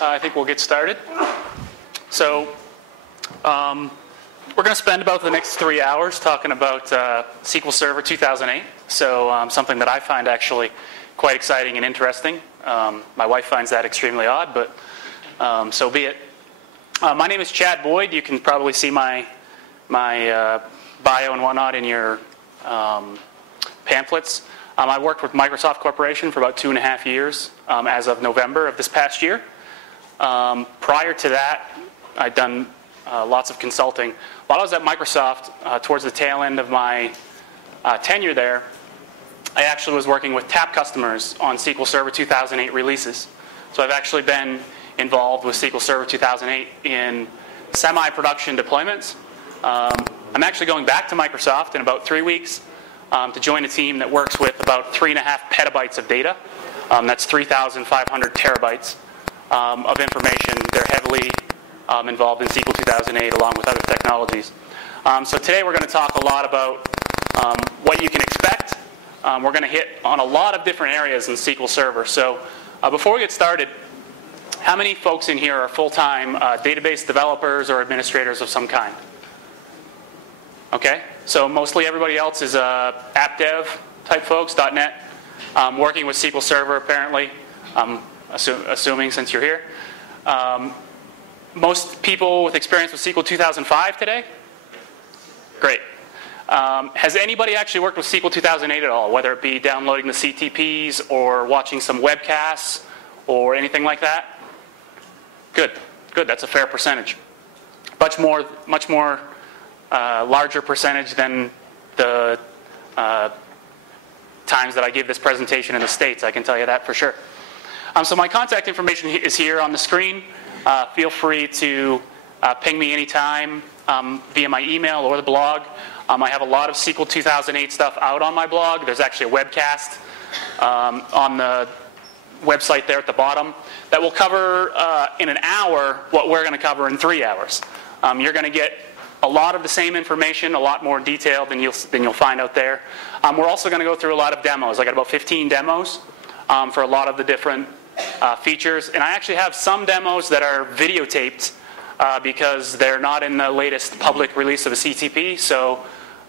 I think we'll get started. So we're going to spend about the next 3 hours talking about SQL Server 2008. So something that I find actually quite exciting and interesting. My wife finds that extremely odd, but so be it. My name is Chad Boyd. You can probably see my bio and whatnot in your pamphlets. I worked with Microsoft Corporation for about 2.5 years as of November of this past year. Prior to that, I'd done lots of consulting. While I was at Microsoft, towards the tail end of my tenure there, I actually was working with TAP customers on SQL Server 2008 releases. So I've actually been involved with SQL Server 2008 in semi-production deployments. I'm actually going back to Microsoft in about 3 weeks to join a team that works with about 3.5 petabytes of data. That's 3,500 terabytes of information. They're heavily involved in SQL 2008 along with other technologies. So today we're going to talk a lot about what you can expect. We're going to hit on a lot of different areas in SQL Server. So before we get started, how many folks in here are full-time database developers or administrators of some kind? Okay, so mostly everybody else is app dev type folks, .NET, working with SQL Server apparently, assuming since you're here. Most people with experience with SQL 2005 today? Great. Has anybody actually worked with SQL 2008 at all, whether it be downloading the CTPs or watching some webcasts or anything like that? Good, good, that's a fair percentage. Much more larger percentage than the times that I give this presentation in the States, I can tell you that for sure. So my contact information is here on the screen. Feel free to ping me anytime via my email or the blog. I have a lot of SQL 2008 stuff out on my blog. There's actually a webcast on the website there at the bottom that will cover in an hour what we're going to cover in 3 hours. You're going to get a lot of the same information, a lot more detailed than you'll find out there. We're also going to go through a lot of demos. I got about 15 demos for a lot of the different features. And I actually have some demos that are videotaped because they're not in the latest public release of a CTP. So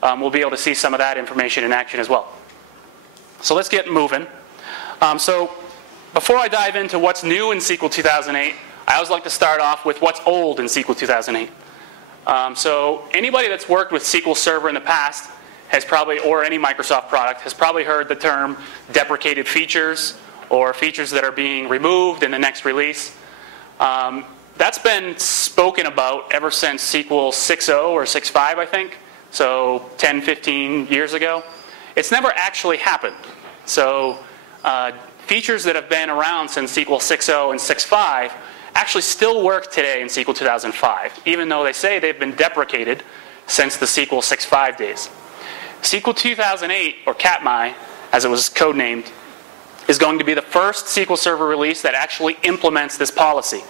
we'll be able to see some of that information in action as well. So let's get moving. So before I dive into what's new in SQL 2008, I always like to start off with what's old in SQL 2008. So anybody that's worked with SQL Server in the past has probably, or any Microsoft product, has probably heard the term deprecated features or features that are being removed in the next release. That's been spoken about ever since SQL 6.0 or 6.5, I think, so 10, 15 years ago. It's never actually happened. So features that have been around since SQL 6.0 and 6.5 actually still work today in SQL 2005, even though they say they've been deprecated since the SQL 6.5 days. SQL 2008, or Katmai, as it was codenamed, is going to be the first SQL Server release that actually implements this policy.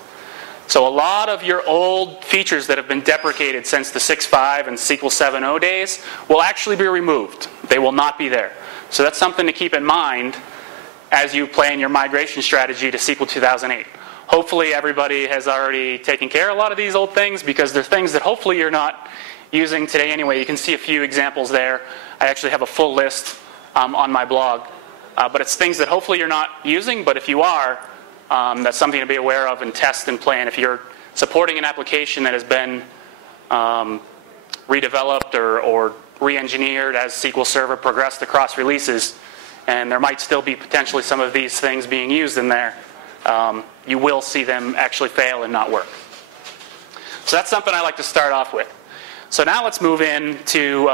So a lot of your old features that have been deprecated since the 6.5 and SQL 7.0 days will actually be removed. They will not be there. So that's something to keep in mind as you plan your migration strategy to SQL 2008. Hopefully everybody has already taken care of a lot of these old things because they're things that hopefully you're not using today anyway. You can see a few examples there. I actually have a full list on my blog. But it's things that hopefully you're not using, but if you are, that's something to be aware of and test and plan. If you're supporting an application that has been redeveloped or re-engineered as SQL Server progressed across releases, and there might still be potentially some of these things being used in there, you will see them actually fail and not work. So that's something I like to start off with. So now let's move into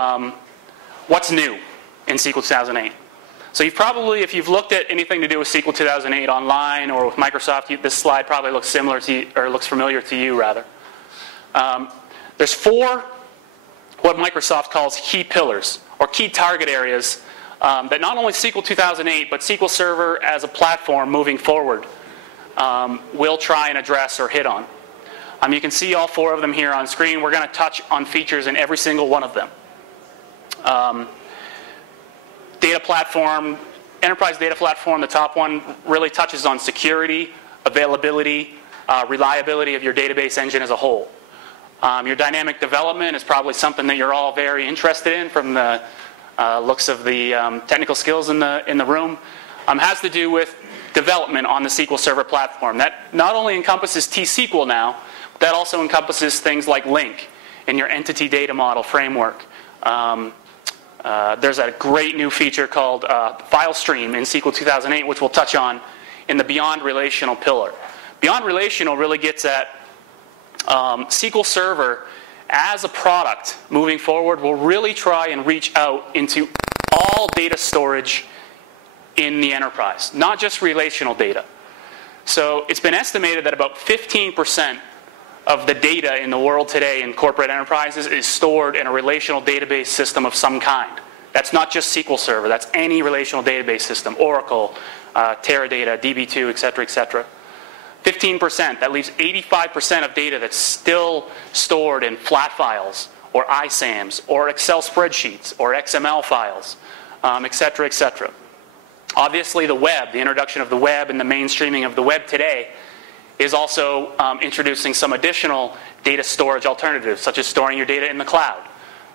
what's new in SQL 2008. So you've probably, if you've looked at anything to do with SQL 2008 online or with Microsoft, this slide probably looks similar to you, or looks familiar to you rather. There's 4 what Microsoft calls key pillars or key target areas that not only SQL 2008 but SQL Server as a platform moving forward will try and address or hit on. You can see all 4 of them here on screen. We're going to touch on features in every single one of them. Data platform, enterprise data platform, the top one, really touches on security, availability, reliability of your database engine as a whole. Your dynamic development is probably something that you're all very interested in from the looks of the technical skills in the room. Has to do with development on the SQL Server platform. That not only encompasses tsql now, but that also encompasses things like LINQ in your entity data model framework. There's a great new feature called FILESTREAM in SQL 2008, which we'll touch on in the Beyond Relational pillar. Beyond Relational really gets at SQL Server as a product moving forward will really try and reach out into all data storage in the enterprise, not just relational data. So it's been estimated that about 15% of the data in the world today in corporate enterprises is stored in a relational database system of some kind. That's not just SQL Server, that's any relational database system, Oracle, Teradata, DB2, et cetera, et cetera. 15%, that leaves 85% of data that's still stored in flat files, or ISAMs, or Excel spreadsheets, or XML files, et cetera, et cetera. Obviously the web, the introduction of the web and the mainstreaming of the web today is also introducing some additional data storage alternatives, such as storing your data in the cloud,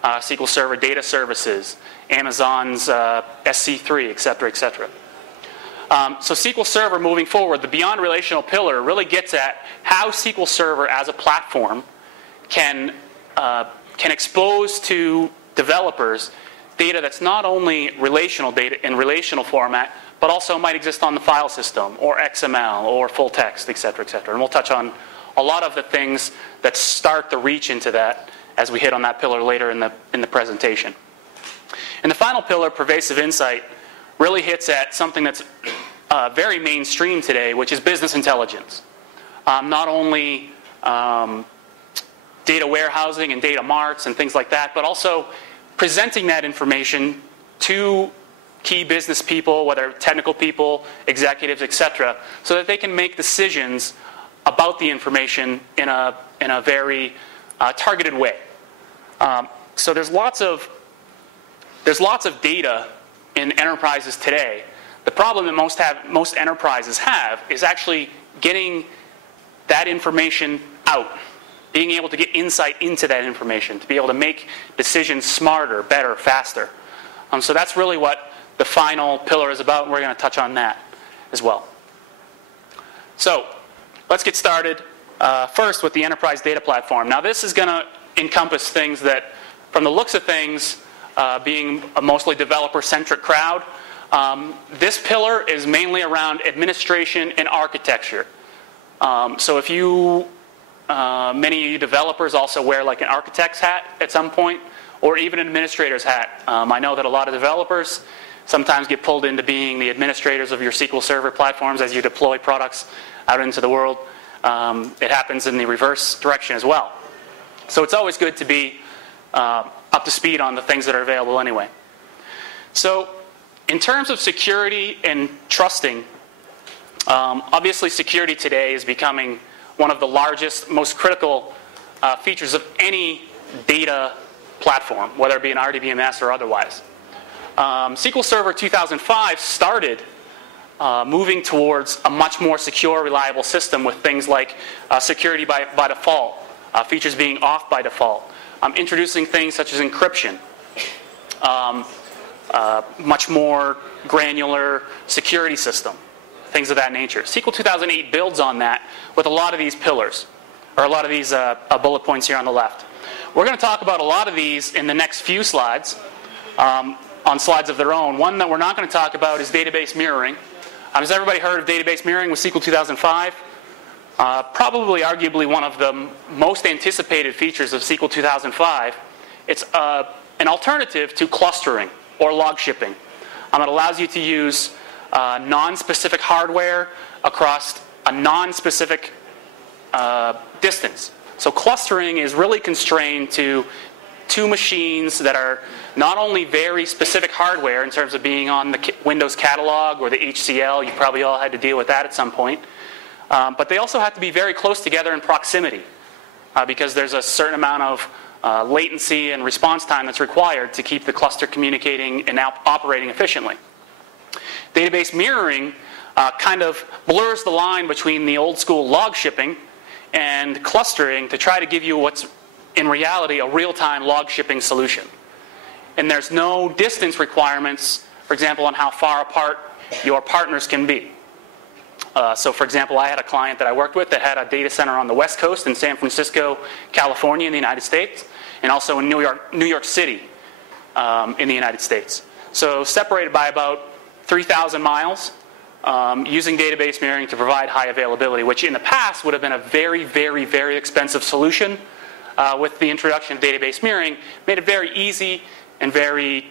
SQL Server data services, Amazon's SC3, et cetera, et cetera. So SQL Server moving forward, the Beyond Relational pillar really gets at how SQL Server as a platform can expose to developers data that's not only relational data in relational format, but also might exist on the file system, or XML, or full text, et cetera, et cetera. And we'll touch on a lot of the things that start the reach into that as we hit on that pillar later in the presentation. And the final pillar, Pervasive Insight, really hits at something that's very mainstream today, which is business intelligence. Not only data warehousing and data marts and things like that, but also presenting that information to key business people, whether technical people, executives, et cetera, so that they can make decisions about the information in a very targeted way. So there's lots of data in enterprises today. The problem that most enterprises have is actually getting that information out, being able to get insight into that information, to be able to make decisions smarter, better, faster. So that's really what the final pillar is about, and we're going to touch on that as well. So let's get started first with the Enterprise Data Platform. Now this is going to encompass things that, from the looks of things, being a mostly developer-centric crowd, this pillar is mainly around administration and architecture. So if you, many of you developers also wear like an architect's hat at some point, or even an administrator's hat. I know that a lot of developers sometimes get pulled into being the administrators of your SQL Server platforms as you deploy products out into the world. It happens in the reverse direction as well. So it's always good to be up to speed on the things that are available anyway. So in terms of security and trusting, obviously security today is becoming one of the largest, most critical features of any data platform, whether it be an RDBMS or otherwise. SQL Server 2005 started moving towards a much more secure, reliable system with things like security by default, features being off by default, introducing things such as encryption, much more granular security system, things of that nature. SQL 2008 builds on that with a lot of these pillars, or a lot of these bullet points here on the left. We're going to talk about a lot of these in the next few slides, on slides of their own. One that we're not going to talk about is database mirroring. Has everybody heard of database mirroring with SQL 2005? Probably, arguably, one of the most anticipated features of SQL 2005. It's an alternative to clustering or log shipping. It allows you to use non-specific hardware across a non-specific distance. So clustering is really constrained to two machines that are not only very specific hardware in terms of being on the Windows catalog or the HCL, you probably all had to deal with that at some point, but they also have to be very close together in proximity because there's a certain amount of latency and response time that's required to keep the cluster communicating and operating efficiently. Database mirroring kind of blurs the line between the old school log shipping and clustering to try to give you what's in reality a real-time log shipping solution. And there's no distance requirements, for example, on how far apart your partners can be. So for example, I had a client that I worked with that had a data center on the West Coast in San Francisco, California in the United States, and also in New York City in the United States. So separated by about 3,000 miles, using database mirroring to provide high availability, which in the past would have been a very, very, very expensive solution. With the introduction of database mirroring, made it very easy and very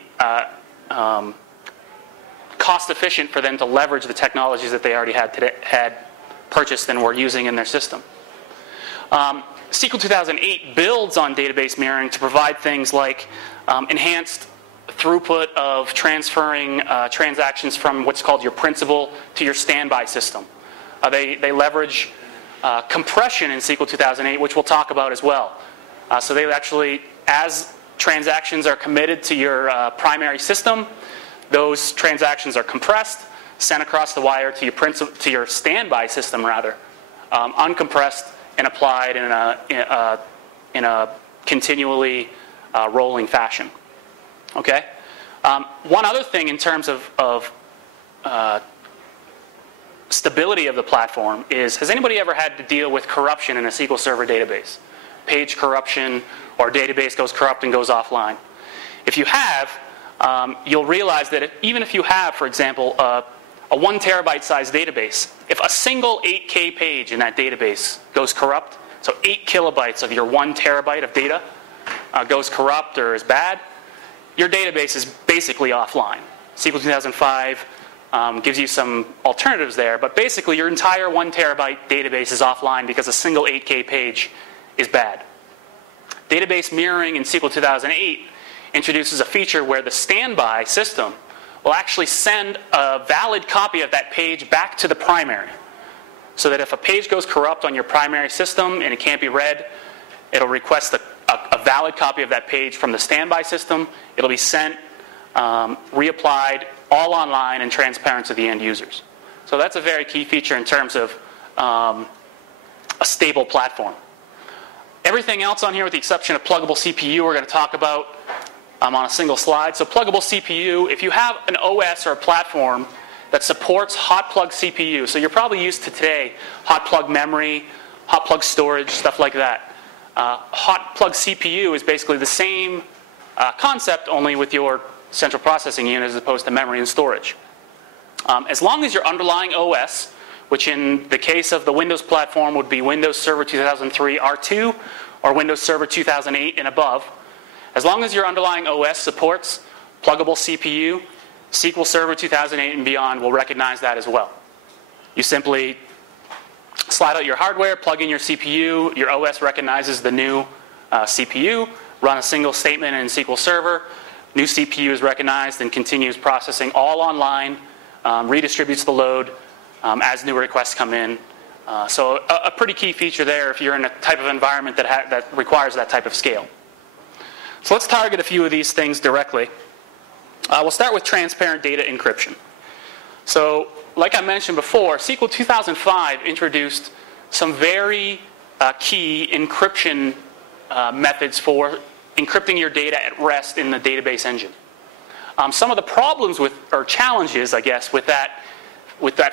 cost efficient for them to leverage the technologies that they already had purchased and were using in their system. SQL 2008 builds on database mirroring to provide things like enhanced throughput of transferring transactions from what's called your principal to your standby system. They leverage compression in SQL 2008, which we'll talk about as well. So they actually, as transactions are committed to your primary system, those transactions are compressed, sent across the wire to your standby system, rather, uncompressed and applied in a continually rolling fashion. Okay. One other thing in terms of stability of the platform is: has anybody ever had to deal with corruption in a SQL Server database? Page corruption, or database goes corrupt and goes offline. If you have, you'll realize that even if you have, for example, a 1 terabyte size database, if a single 8K page in that database goes corrupt, so 8 kilobytes of your 1 terabyte of data goes corrupt or is bad, your database is basically offline. SQL 2005 gives you some alternatives there, but basically your entire 1 terabyte database is offline because a single 8K page is bad. Database mirroring in SQL 2008 introduces a feature where the standby system will actually send a valid copy of that page back to the primary. So that if a page goes corrupt on your primary system and it can't be read, it'll request a valid copy of that page from the standby system. It'll be sent, reapplied, all online and transparent to the end users. So that's a very key feature in terms of a stable platform. Everything else on here, with the exception of Pluggable CPU, we're going to talk about on a single slide. So Pluggable CPU, if you have an OS or a platform that supports hot plug CPU, so you're probably used to today hot plug memory, hot plug storage, stuff like that. Hot plug CPU is basically the same concept, only with your central processing unit as opposed to memory and storage. As long as your underlying OS, which in the case of the Windows platform would be Windows Server 2003 R2 or Windows Server 2008 and above, as long as your underlying OS supports Pluggable CPU, SQL Server 2008 and beyond will recognize that as well. You simply slide out your hardware, plug in your CPU, your OS recognizes the new CPU, run a single statement in SQL Server, new CPU is recognized and continues processing all online, redistributes the load as new requests come in. So a pretty key feature there if you're in a type of environment that requires that type of scale. So let's target a few of these things directly. We'll start with transparent data encryption. So like I mentioned before, SQL 2005 introduced some very key encryption methods for encrypting your data at rest in the database engine. Some of the problems or challenges, I guess, with that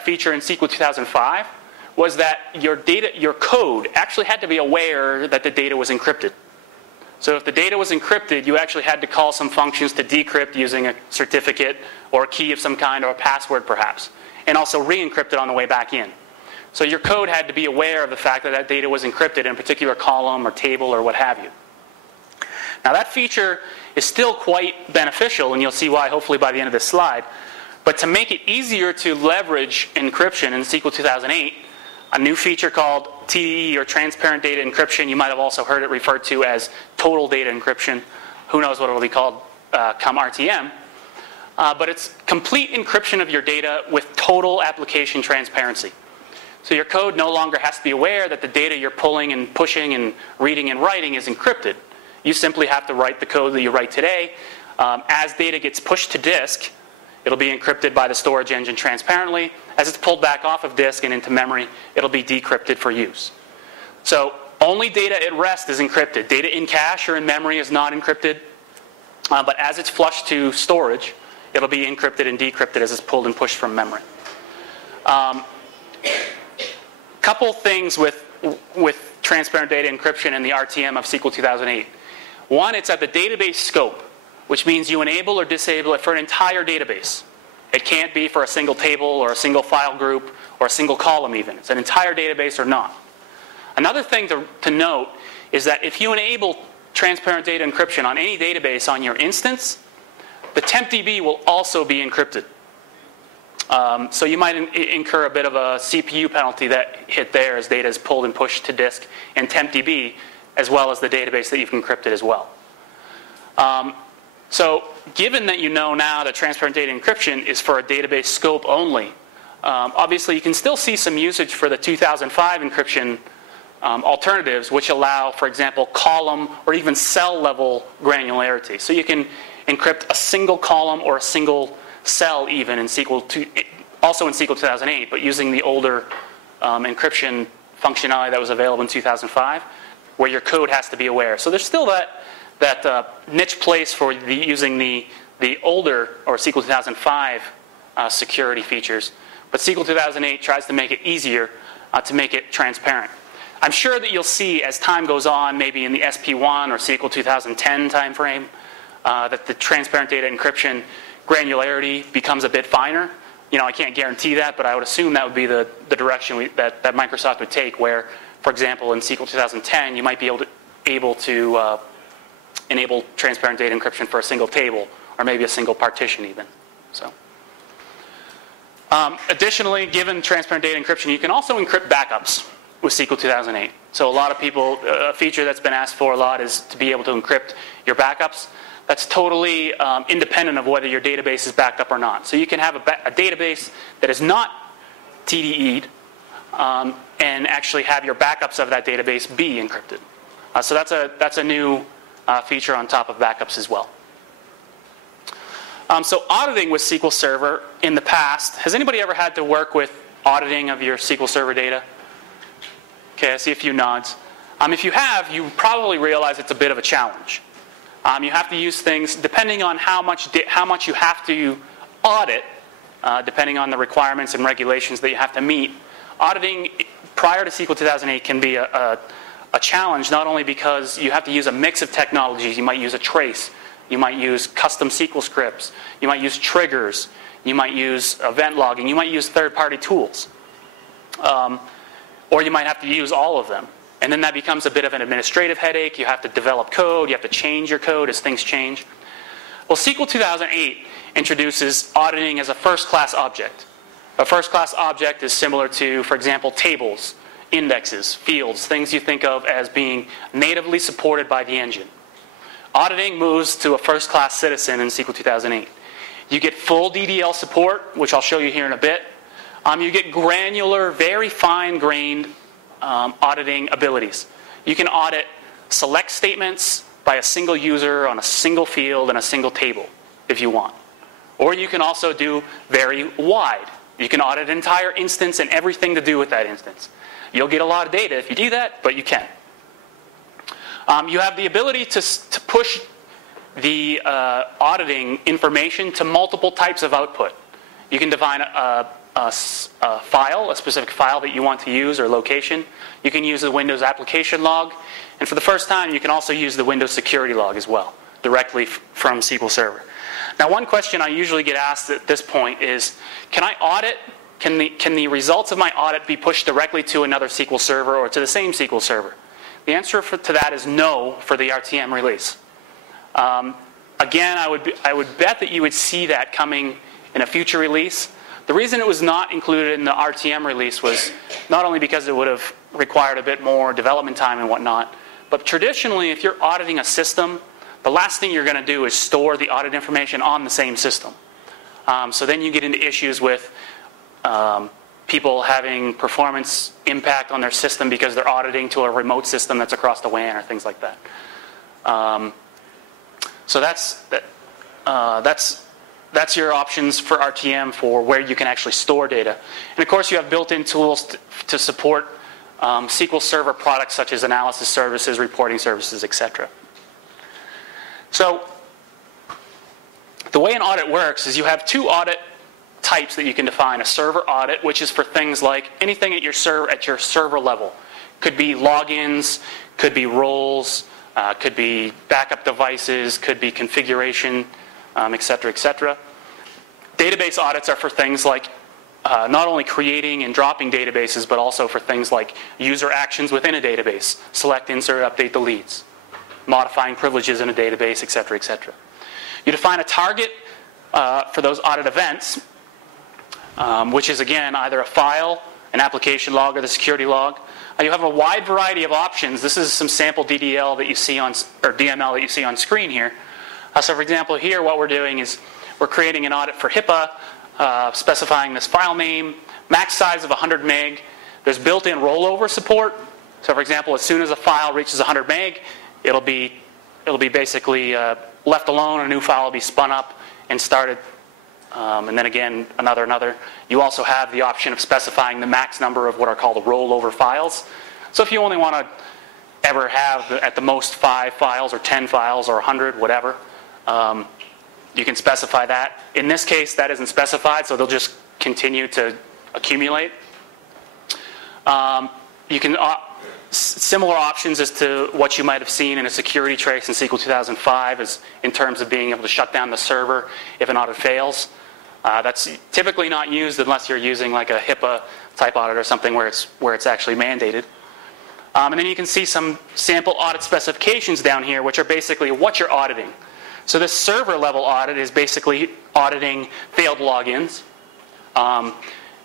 feature in SQL 2005 was that your code actually had to be aware that the data was encrypted. So if the data was encrypted, you actually had to call some functions to decrypt using a certificate or a key of some kind or a password perhaps, and also re-encrypt it on the way back in. So your code had to be aware of the fact that that data was encrypted in a particular column or table or what have you. Now that feature is still quite beneficial, and you'll see why hopefully by the end of this slide. But to make it easier to leverage encryption in SQL 2008, a new feature called TDE, or Transparent Data Encryption, you might have also heard it referred to as Total Data Encryption. Who knows what it will be called come RTM. But it's complete encryption of your data with total application transparency. So your code no longer has to be aware that the data you're pulling and pushing and reading and writing is encrypted. You simply have to write the code that you write today. As data gets pushed to disk, it'll be encrypted by the storage engine transparently. As it's pulled back off of disk and into memory, it'll be decrypted for use. So only data at rest is encrypted. Data in cache or in memory is not encrypted. But as it's flushed to storage, it'll be encrypted and decrypted as it's pulled and pushed from memory. Couple things with transparent data encryption in the RTM of SQL 2008. One, it's at the database scope, which means you enable or disable it for an entire database. It can't be for a single table or a single file group or a single column even. It's an entire database or not. Another thing to note is that if you enable transparent data encryption on any database on your instance, the tempDB will also be encrypted. So you might incur a bit of a CPU penalty that hit there as data is pulled and pushed to disk in tempDB, as well as the database that you've encrypted as well. So given that you know now that transparent data encryption is for a database scope only, obviously you can still see some usage for the 2005 encryption alternatives, which allow, for example, column or even cell level granularity. So you can encrypt a single column or a single cell even in also in SQL 2008, but using the older encryption functionality that was available in 2005, where your code has to be aware. So there's still that niche place for using the older or SQL 2005 security features, but SQL 2008 tries to make it easier to make it transparent. I'm sure that you'll see as time goes on, maybe in the SP1 or SQL 2010 timeframe, that the transparent data encryption granularity becomes a bit finer. You know, I can't guarantee that, but I would assume that would be the direction that Microsoft would take, where, for example, in SQL 2010, you might be able to enable transparent data encryption for a single table, or maybe a single partition even. So, additionally, given transparent data encryption, you can also encrypt backups with SQL 2008. So a lot of people, a feature that's been asked for a lot is to be able to encrypt your backups. That's totally independent of whether your database is backed up or not. So you can have a database that is not TDE'd and actually have your backups of that database be encrypted. So that's a new feature on top of backups as well. So auditing with SQL Server in the past, has anybody ever had to work with auditing of your SQL Server data? Okay, I see a few nods. If you have, you probably realize it's a bit of a challenge. You have to use things, depending on how much you have to audit, depending on the requirements and regulations that you have to meet. Auditing prior to SQL 2008 can be a challenge, not only because you have to use a mix of technologies. You might use a trace. You might use custom SQL scripts. You might use triggers. You might use event logging. You might use third-party tools. Or you might have to use all of them. And then that becomes a bit of an administrative headache. You have to develop code. You have to change your code as things change. Well, SQL 2008 introduces auditing as a first-class object. A first-class object is similar to, for example, tables, indexes, fields, things you think of as being natively supported by the engine. Auditing moves to a first-class citizen in SQL 2008. You get full DDL support, which I'll show you here in a bit. You get granular, very fine-grained auditing abilities. You can audit select statements by a single user on a single field and a single table if you want. Or you can also do very wide. You can audit an entire instance and everything to do with that instance. You'll get a lot of data if you do that, but you can. You have the ability to push the auditing information to multiple types of output. You can define a file, a specific file that you want to use or location. You can use the Windows application log. And for the first time, you can also use the Windows security log as well, directly from SQL Server. Now, one question I usually get asked at this point is, can I audit? Can the results of my audit be pushed directly to another SQL Server or to the same SQL Server? The answer to that is no for the RTM release. Again, I would bet that you would see that coming in a future release. The reason it was not included in the RTM release was not only because it would have required a bit more development time and whatnot, but traditionally, if you're auditing a system, the last thing you're going to do is store the audit information on the same system. So then you get into issues with people having performance impact on their system because they're auditing to a remote system that's across the WAN or things like that. So that's that's your options for RTM for where you can actually store data. And of course, you have built-in tools to support SQL Server products such as analysis services, reporting services, etc. So the way an audit works is you have two audit types that you can define. A server audit, which is for things like anything at your server level. Could be logins, could be roles, could be backup devices, could be configuration, etc., etc. Database audits are for things like not only creating and dropping databases, but also for things like user actions within a database. Select, insert, update, deletes. Modifying privileges in a database, etc., etc. You define a target for those audit events, which is, again, either a file, an application log, or the security log. You have a wide variety of options. This is some sample DDL that you see on, or DML that you see on screen here. So for example, here what we're doing is we're creating an audit for HIPAA, specifying this file name, max size of 100 meg. There's built-in rollover support. So for example, as soon as a file reaches 100 meg, it'll be basically left alone. A new file will be spun up and started. And then again, another. You also have the option of specifying the max number of what are called rollover files. So if you only want to ever have at the most 5 files or 10 files or 100, whatever, you can specify that. In this case, that isn't specified, so they'll just continue to accumulate. You can similar options as to what you might have seen in a security trace in SQL 2005 is in terms of being able to shut down the server if an audit fails. That's typically not used unless you're using like a HIPAA type audit or something where it's actually mandated. And then you can see some sample audit specifications down here, which are basically what you're auditing. So this server level audit is basically auditing failed logins.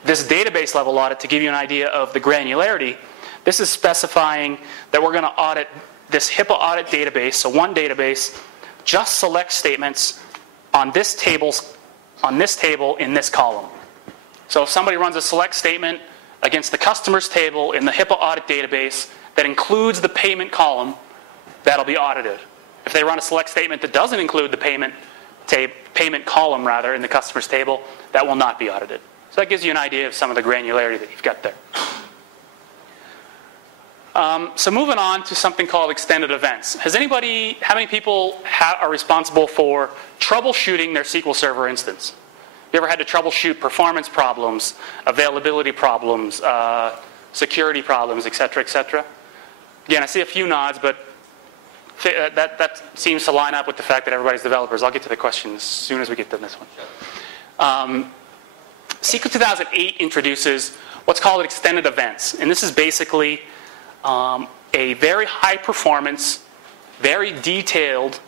This database level audit, to give you an idea of the granularity, this is specifying that we're going to audit this HIPAA audit database, so one database, just select statements on this table in this column. So if somebody runs a select statement against the customers table in the HIPAA audit database that includes the payment column, that'll be audited. If they run a select statement that doesn't include the payment column rather in the customers table, that will not be audited. So that gives you an idea of some of the granularity that you've got there. So moving on to something called extended events. How many people are responsible for troubleshooting their SQL Server instance? You ever had to troubleshoot performance problems, availability problems, security problems, etc., etc.? Again, I see a few nods, but that seems to line up with the fact that everybody's developers. I'll get to the question as soon as we get to this one. SQL 2008 introduces what's called extended events, and this is basically a very high performance, very detailed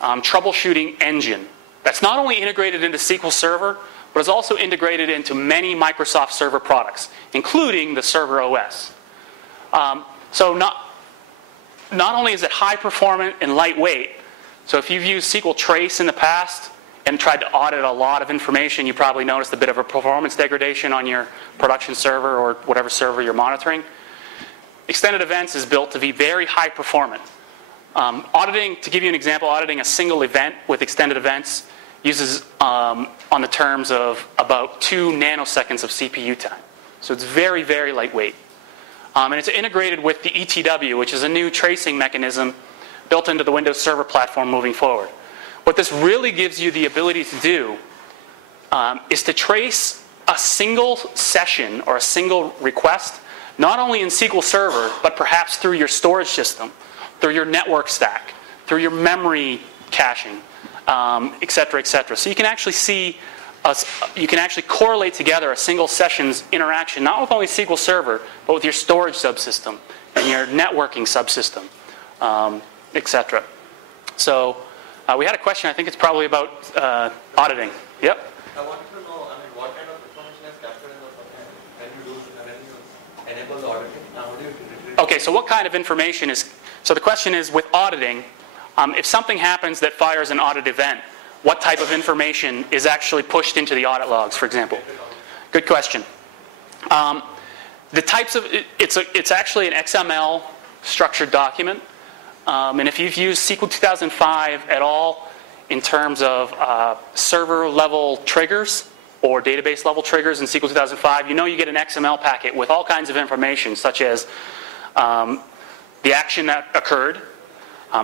troubleshooting engine that's not only integrated into SQL Server, but is also integrated into many Microsoft Server products, including the Server OS. So not only is it high performant and lightweight, so if you've used SQL Trace in the past and tried to audit a lot of information, you probably noticed a bit of a performance degradation on your production server or whatever server you're monitoring. Extended events is built to be very high performant. Auditing, to give you an example, auditing a single event with extended events uses on the terms of about 2 nanoseconds of CPU time. So it's very, very lightweight. And it's integrated with the ETW, which is a new tracing mechanism built into the Windows Server platform moving forward. What this really gives you the ability to do is to trace a single session or a single request, not only in SQL Server, but perhaps through your storage system, through your network stack, through your memory caching, etc., etc. So you can actually see, you can actually correlate together a single session's interaction, not with only SQL Server, but with your storage subsystem and your networking subsystem, etc. So we had a question, I think it's probably about auditing. Yep? I wanted to know, what kind of information is captured in the when you enable the auditing? How do you retrieve? Okay, so what kind of information is, so the question is with auditing, if something happens that fires an audit event, what type of information is actually pushed into the audit logs, for example? Good question. The types of, it's actually an XML structured document. And if you've used SQL 2005 at all, in terms of server level triggers or database level triggers in SQL 2005, you know you get an XML packet with all kinds of information, such as the action that occurred,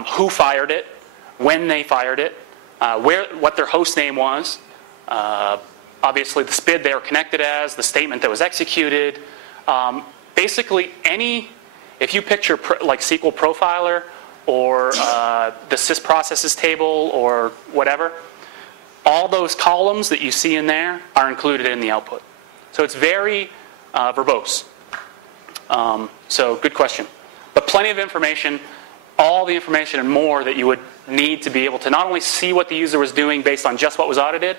who fired it, when they fired it, what their host name was, obviously the SPID they were connected as, the statement that was executed. Basically if you picture like SQL Profiler or the sysprocesses table or whatever, all those columns that you see in there are included in the output. So it's very verbose. So good question. But plenty of information, all the information and more that you would need to be able to not only see what the user was doing based on just what was audited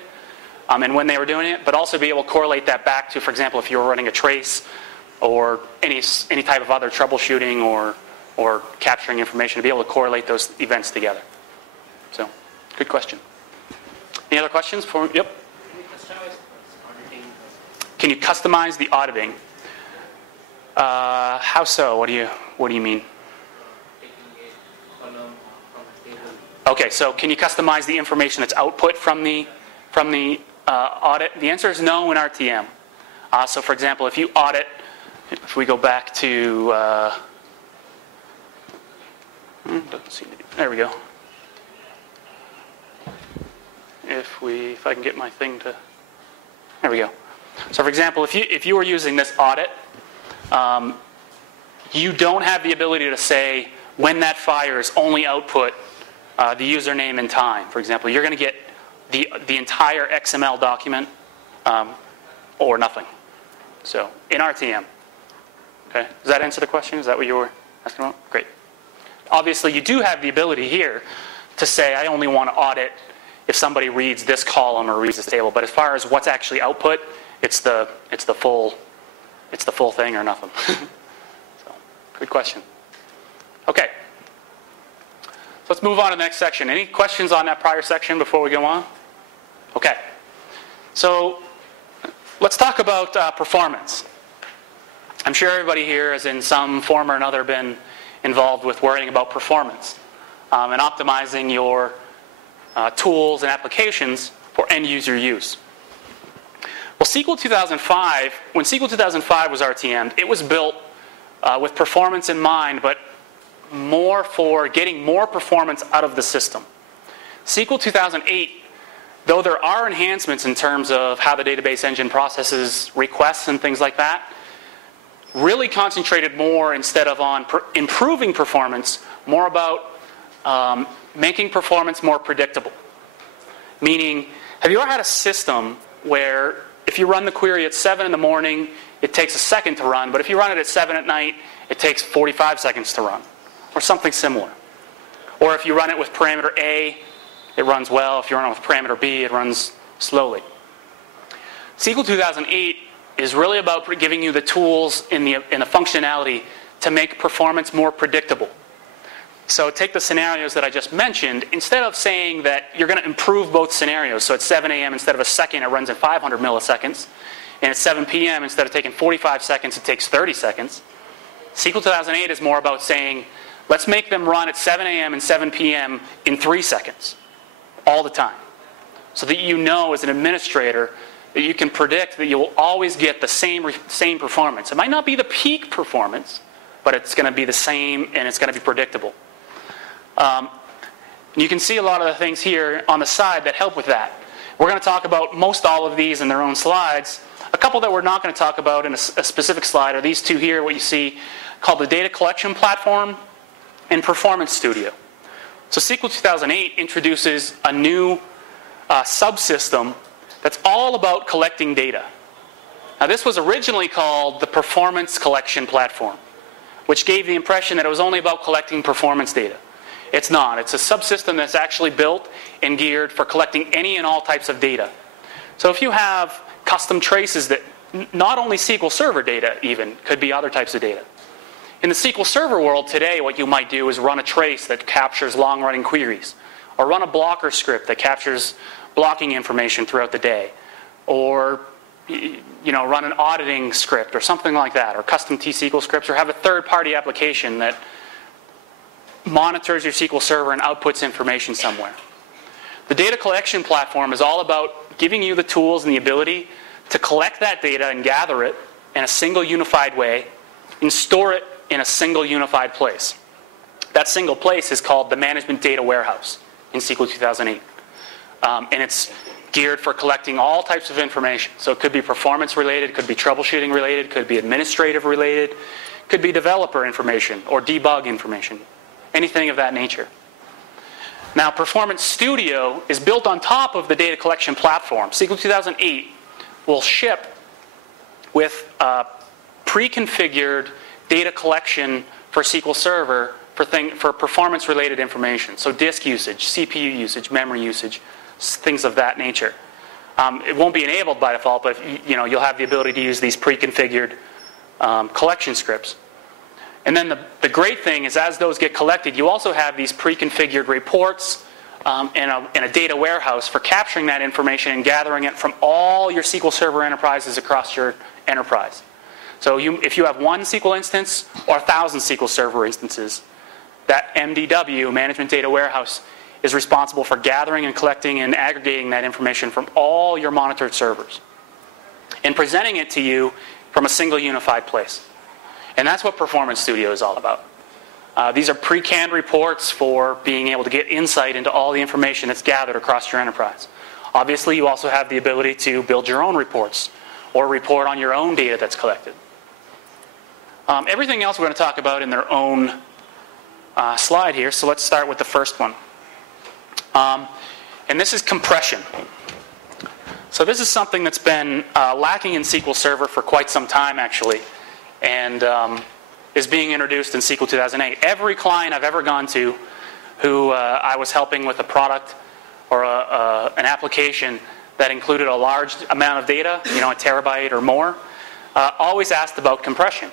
and when they were doing it, but also be able to correlate that back to, for example, if you were running a trace or any type of other troubleshooting or capturing information, to be able to correlate those events together. So, good question. Any other questions? Yep. Can you customize the auditing? How so? What do you mean? Okay, so can you customize the information that's output from the audit? The answer is no in RTM. So, for example, if you audit, if we go back to, doesn't seem to be, there we go. If I can get my thing to, there we go. So, for example, if you were using this audit, you don't have the ability to say when that fires only output the username and time. For example, you're going to get the entire XML document or nothing. So in RTM. Okay, does that answer the question? Is that what you were asking about? Great. Obviously, you do have the ability here to say I only want to audit if somebody reads this column or reads this table. But as far as what's actually output, it's the full thing or nothing. So, good question. Okay. So let's move on to the next section. Any questions on that prior section before we go on? Okay. So let's talk about performance. I'm sure everybody here has in some form or another been involved with worrying about performance and optimizing your tools and applications for end user use. Well, SQL 2005, when SQL 2005 was RTM'd, it was built with performance in mind, but more for getting more performance out of the system. SQL 2008, though there are enhancements in terms of how the database engine processes requests and things like that, really concentrated more, instead of on improving performance, more about making performance more predictable. Meaning, have you ever had a system where if you run the query at 7 in the morning, it takes a second to run, but if you run it at 7 at night, it takes 45 seconds to run? Or something similar. Or if you run it with parameter A, it runs well. If you run it with parameter B, it runs slowly. SQL 2008 is really about giving you the tools in the functionality to make performance more predictable. So take the scenarios that I just mentioned. Instead of saying that you're going to improve both scenarios, so at 7 a.m. instead of a second, it runs at 500 milliseconds, and at 7 p.m. instead of taking 45 seconds, it takes 30 seconds. SQL 2008 is more about saying, let's make them run at 7 a.m. and 7 p.m. in 3 seconds, all the time. So that you know as an administrator that you can predict that you will always get the same performance. It might not be the peak performance, but it's going to be the same and it's going to be predictable. You can see a lot of the things here on the side that help with that. We're going to talk about most all of these in their own slides. A couple that we're not going to talk about in a specific slide are these two here, what you see, called the Data Collection Platform and Performance Studio. So SQL 2008 introduces a new subsystem that's all about collecting data. Now this was originally called the Performance Collection Platform, which gave the impression that it was only about collecting performance data. It's not. It's a subsystem that's actually built and geared for collecting any and all types of data. So if you have custom traces that, not only SQL Server data even, could be other types of data. In the SQL Server world today, what you might do is run a trace that captures long-running queries, or run a blocker script that captures blocking information throughout the day, or run an auditing script or something like that, or custom T-SQL scripts, or have a third-party application that monitors your SQL Server and outputs information somewhere. The data collection platform is all about giving you the tools and the ability to collect that data and gather it in a single unified way and store it in a single unified place. That single place is called the Management Data Warehouse in SQL 2008. And it's geared for collecting all types of information. So it could be performance related, could be troubleshooting related, could be administrative related, could be developer information or debug information, anything of that nature. Now, Performance Studio is built on top of the data collection platform. SQL 2008 will ship with pre-configured data collection for SQL Server for performance-related information. So disk usage, CPU usage, memory usage, things of that nature. It won't be enabled by default, but you'll have the ability to use these pre-configured collection scripts. And then the great thing is, as those get collected, you also have these pre-configured reports and a data warehouse for capturing that information and gathering it from all your SQL Server enterprises across your enterprise. So if you have one SQL instance or 1,000 SQL Server instances, that MDW, Management Data Warehouse, is responsible for gathering and collecting and aggregating that information from all your monitored servers and presenting it to you from a single unified place. And that's what Performance Studio is all about. These are pre-canned reports for being able to get insight into all the information that's gathered across your enterprise. Obviously, you also have the ability to build your own reports or report on your own data that's collected. Everything else we're going to talk about in their own slide here, so let's start with the first one. And this is compression. So this is something that's been lacking in SQL Server for quite some time, actually, and is being introduced in SQL 2008. Every client I've ever gone to who I was helping with a product or an application that included a large amount of data, a terabyte or more, always asked about compression.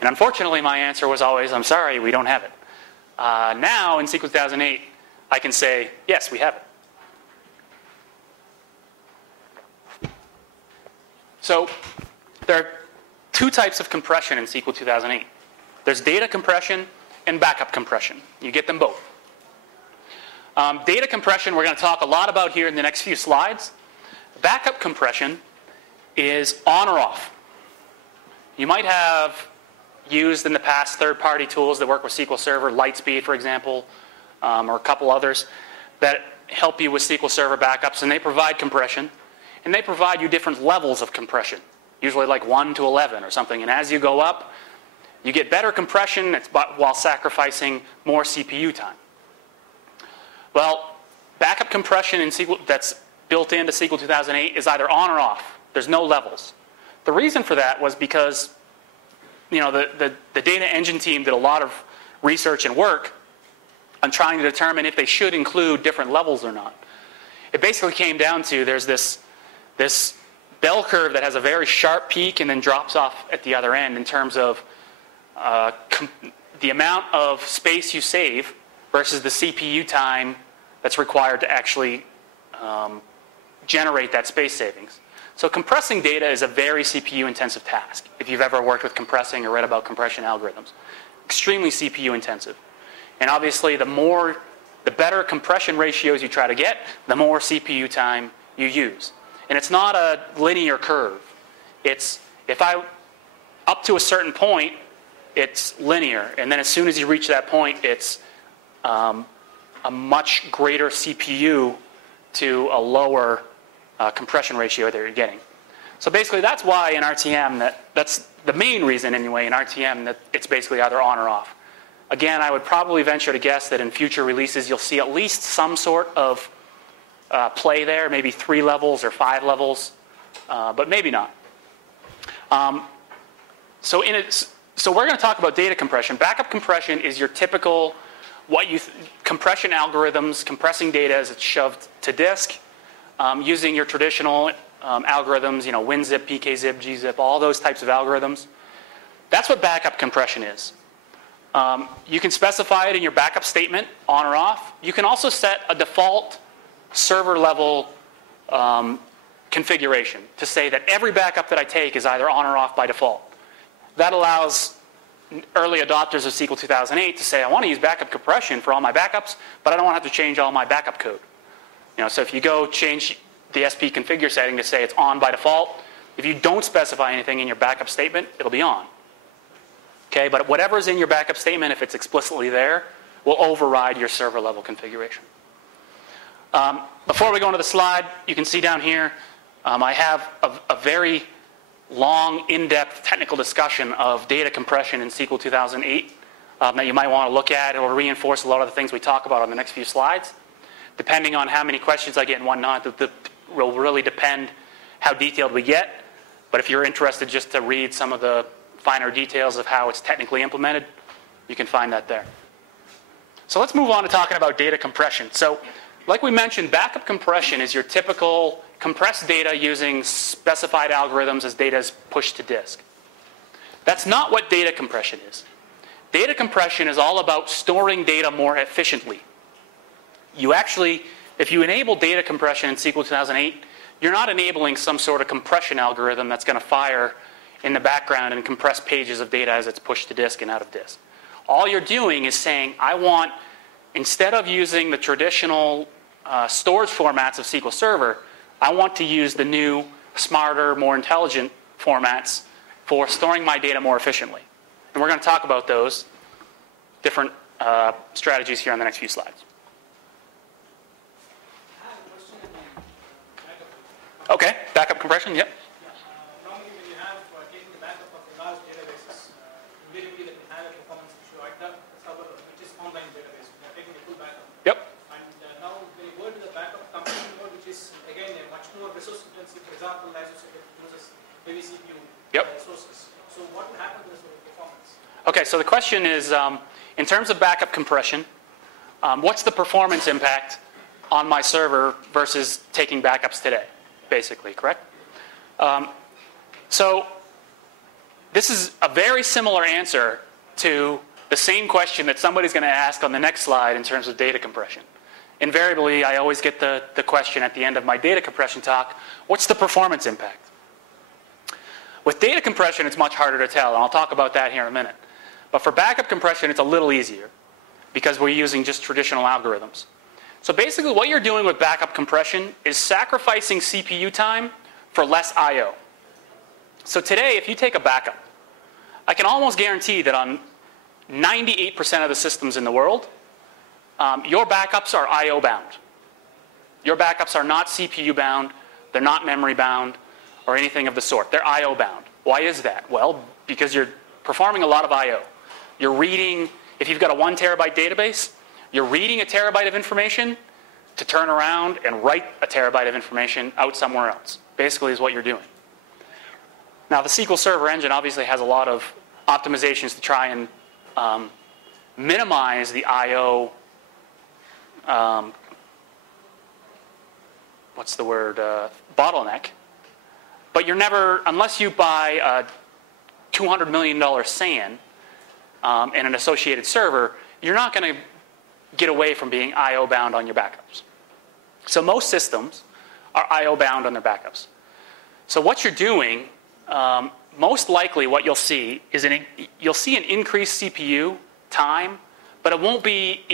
And unfortunately, my answer was always, I'm sorry, we don't have it. Now, in SQL 2008, I can say, yes, we have it. So there are two types of compression in SQL 2008. There's data compression and backup compression. You get them both. Data compression we're going to talk a lot about here in the next few slides. Backup compression is on or off. You might have used in the past third-party tools that work with SQL Server, Lightspeed, for example, or a couple others that help you with SQL Server backups, and they provide compression, and they provide you different levels of compression, usually like 1 to 11 or something. And as you go up, you get better compression while sacrificing more CPU time. Well, backup compression in SQL that's built into SQL 2008 is either on or off. There's no levels. The reason for that was because the data engine team did a lot of research and work on trying to determine if they should include different levels or not. It basically came down to there's this bell curve that has a very sharp peak and then drops off at the other end in terms of the amount of space you save versus the CPU time that's required to actually generate that space savings. So compressing data is a very CPU-intensive task, if you've ever worked with compressing or read about compression algorithms. Extremely CPU-intensive. And obviously, the better compression ratios you try to get, the more CPU time you use. And it's not a linear curve. It's, up to a certain point, it's linear. And then as soon as you reach that point, it's a much greater CPU to a lower compression ratio that you're getting. So basically, that's why in RTM, that's the main reason anyway in RTM that it's basically either on or off. Again, I would probably venture to guess that in future releases, you'll see at least some sort of play there, maybe 3 levels or 5 levels, but maybe not. So we're going to talk about data compression. Backup compression is your typical compression algorithms, compressing data as it's shoved to disk, using your traditional algorithms, WinZip, PKZip, gzip, all those types of algorithms. That's what backup compression is. You can specify it in your backup statement, on or off. You can also set a default server level configuration to say that every backup that I take is either on or off by default. That allows early adopters of SQL 2008 to say, I want to use backup compression for all my backups, but I don't want to have to change all my backup code. So if you go change the SP configure setting to say it's on by default, if you don't specify anything in your backup statement, it'll be on. Okay, but whatever's in your backup statement, if it's explicitly there, will override your server level configuration. Before we go into the slide, you can see down here, I have a very long, in-depth technical discussion of data compression in SQL 2008 that you might want to look at. It will reinforce a lot of the things we talk about on the next few slides. Depending on how many questions I get and whatnot, it will really depend how detailed we get. But if you're interested just to read some of the finer details of how it's technically implemented, you can find that there. So let's move on to talking about data compression. So like we mentioned, backup compression is your typical compressed data using specified algorithms as data is pushed to disk. That's not what data compression is. Data compression is all about storing data more efficiently. You actually, if you enable data compression in SQL 2008, you're not enabling some sort of compression algorithm that's going to fire in the background and compress pages of data as it's pushed to disk and out of disk. All you're doing is saying, I want, instead of using the traditional storage formats of SQL Server, I want to use the new, smarter, more intelligent formats for storing my data more efficiently. And we're going to talk about those different strategies here on the next few slides. Okay, backup compression, yep. Normally when you have taken the backup of the large databases, immediately that you have a performance issue right now, server, which is online database. You are taking the full backup. Yep. And now when you go to the backup compression mode, which is again a much more resource intensive, for example, as you said, it uses heavy CPU resources. So what will happen to this performance? Okay, so the question is, in terms of backup compression, what's the performance impact on my server versus taking backups today? Basically, correct? So this is a very similar answer to the same question that somebody's going to ask on the next slide in terms of data compression. Invariably, I always get the question at the end of my data compression talk, what's the performance impact? With data compression, it's much harder to tell, and I'll talk about that here in a minute. But for backup compression, it's a little easier because we're using just traditional algorithms. So basically what you're doing with backup compression is sacrificing CPU time for less I/O. So today, if you take a backup, I can almost guarantee that on 98% of the systems in the world, your backups are I/O bound. Your backups are not CPU bound, they're not memory bound, or anything of the sort. They're I/O bound. Why is that? Well, because you're performing a lot of I/O. You're reading, if you've got a 1 terabyte database, you're reading a terabyte of information to turn around and write a terabyte of information out somewhere else. Basically is what you're doing. Now the SQL Server engine obviously has a lot of optimizations to try and minimize the I/O, bottleneck. But you're never, unless you buy a $200 million SAN and an associated server, you're not going to get away from being I/O bound on your backups. So most systems are I/O bound on their backups. So what you're doing, most likely what you'll see is you'll see an increased CPU time, but it won't be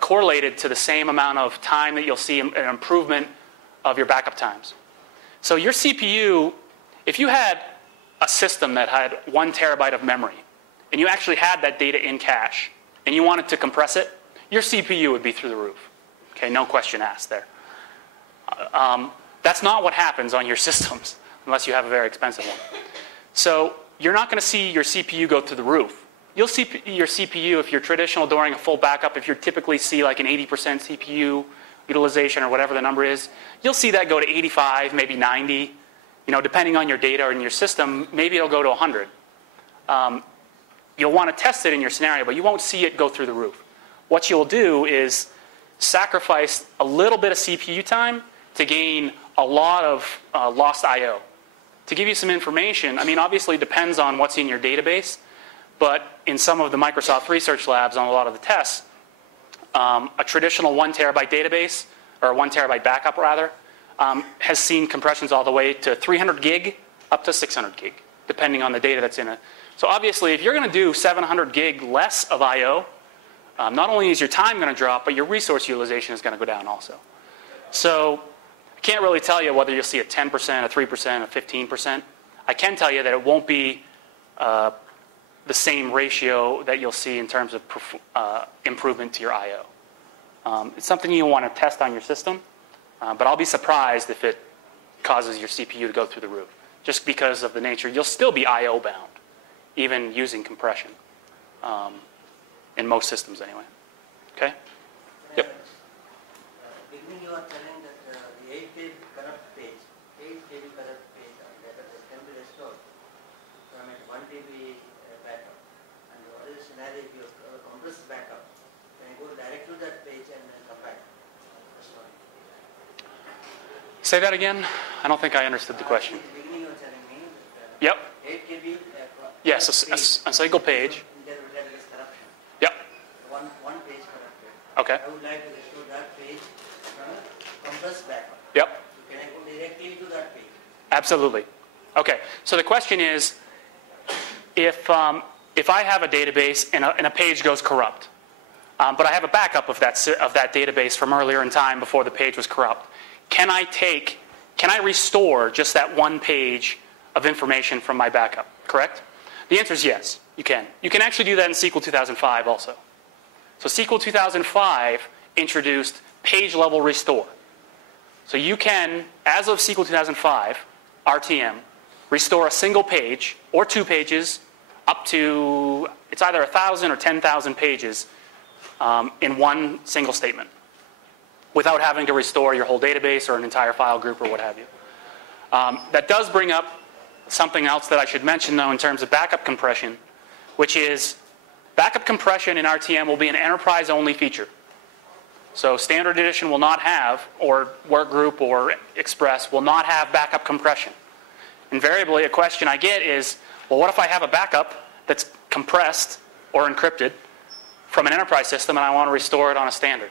correlated to the same amount of time that you'll see an improvement of your backup times. So your CPU, if you had a system that had 1 terabyte of memory, and you actually had that data in cache, and you wanted to compress it, your CPU would be through the roof. Okay, no question asked there. That's not what happens on your systems, unless you have a very expensive one. So you're not going to see your CPU go through the roof. You'll see your CPU, if you're traditional during a full backup, if you typically see like an 80% CPU utilization or whatever the number is, you'll see that go to 85, maybe 90. You know, depending on your data or in your system, maybe it'll go to 100. You'll want to test it in your scenario, but you won't see it go through the roof. What you'll do is sacrifice a little bit of CPU time to gain a lot of lost I/O. To give you some information, I mean, obviously it depends on what's in your database, but in some of the Microsoft research labs on a lot of the tests, a traditional 1 terabyte database, or 1 terabyte backup rather, has seen compressions all the way to 300 gig up to 600 gig, depending on the data that's in it. So obviously, if you're going to do 700 gig less of I/O, not only is your time going to drop, but your resource utilization is going to go down also. So I can't really tell you whether you'll see a 10%, a 3%, a 15%. I can tell you that it won't be the same ratio that you'll see in terms of improvement to your I/O. It's something you want to test on your system, but I'll be surprised if it causes your CPU to go through the roof, just because of the nature. You'll still be I/O bound, even using compression, in most systems anyway. Okay? Yep. Beginning you are telling that the 8 KB corrupt page, 8 KB corrupt page data can be restored from a 1 TB backup. And what is the scenario if you have a compressed backup? Can you go direct to that page and then come back? Say that again? I don't think I understood the question. At the beginning you are telling me that Yep. 8 KB Yes, a single page. there is corruption. Yep. One page corrupted. Okay. I would like to restore that page from a compressed backup. Yep. Can I go directly to that page? Absolutely. Okay. So the question is, if I have a database and a page goes corrupt, but I have a backup of that database from earlier in time before the page was corrupt, can I restore just that one page of information from my backup? Correct? The answer is yes, you can. You can actually do that in SQL 2005 also. So SQL 2005 introduced page level restore. So you can, as of SQL 2005, RTM, restore a single page or 2 pages up to, it's either 1,000 or 10,000 pages in one single statement, without having to restore your whole database or an entire file group or what have you. That does bring up something else that I should mention, though, in terms of backup compression, which is backup compression in RTM will be an enterprise-only feature. So Standard Edition will not have, or Workgroup or Express will not have backup compression. Invariably, a question I get is, well, what if I have a backup that's compressed or encrypted from an enterprise system and I want to restore it on a standard?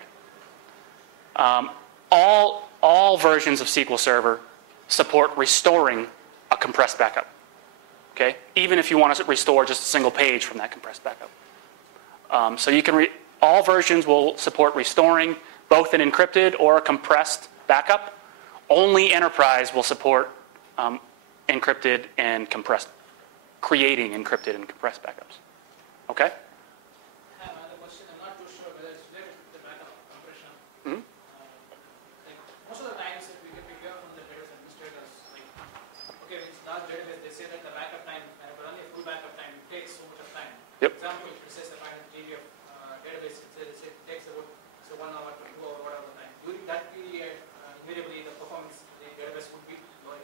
All versions of SQL Server support restoring a compressed backup. Okay? Even if you want to restore just a single page from that compressed backup. So you can all versions will support restoring both an encrypted or a compressed backup. Only Enterprise will support encrypted and compressed, creating encrypted and compressed backups. Okay? I have another question. I'm not too sure whether it's related to the backup compression. Mm-hmm. Most of the times that we hear from the database administrators, like, okay, it's large database, they say that the backup time, running a full backup time takes so much of time. Yep. For example, if it says the 500 GB of database, it takes about 1 hour to 2 hour, whatever time. During that period, invariably the performance of the database would be lower.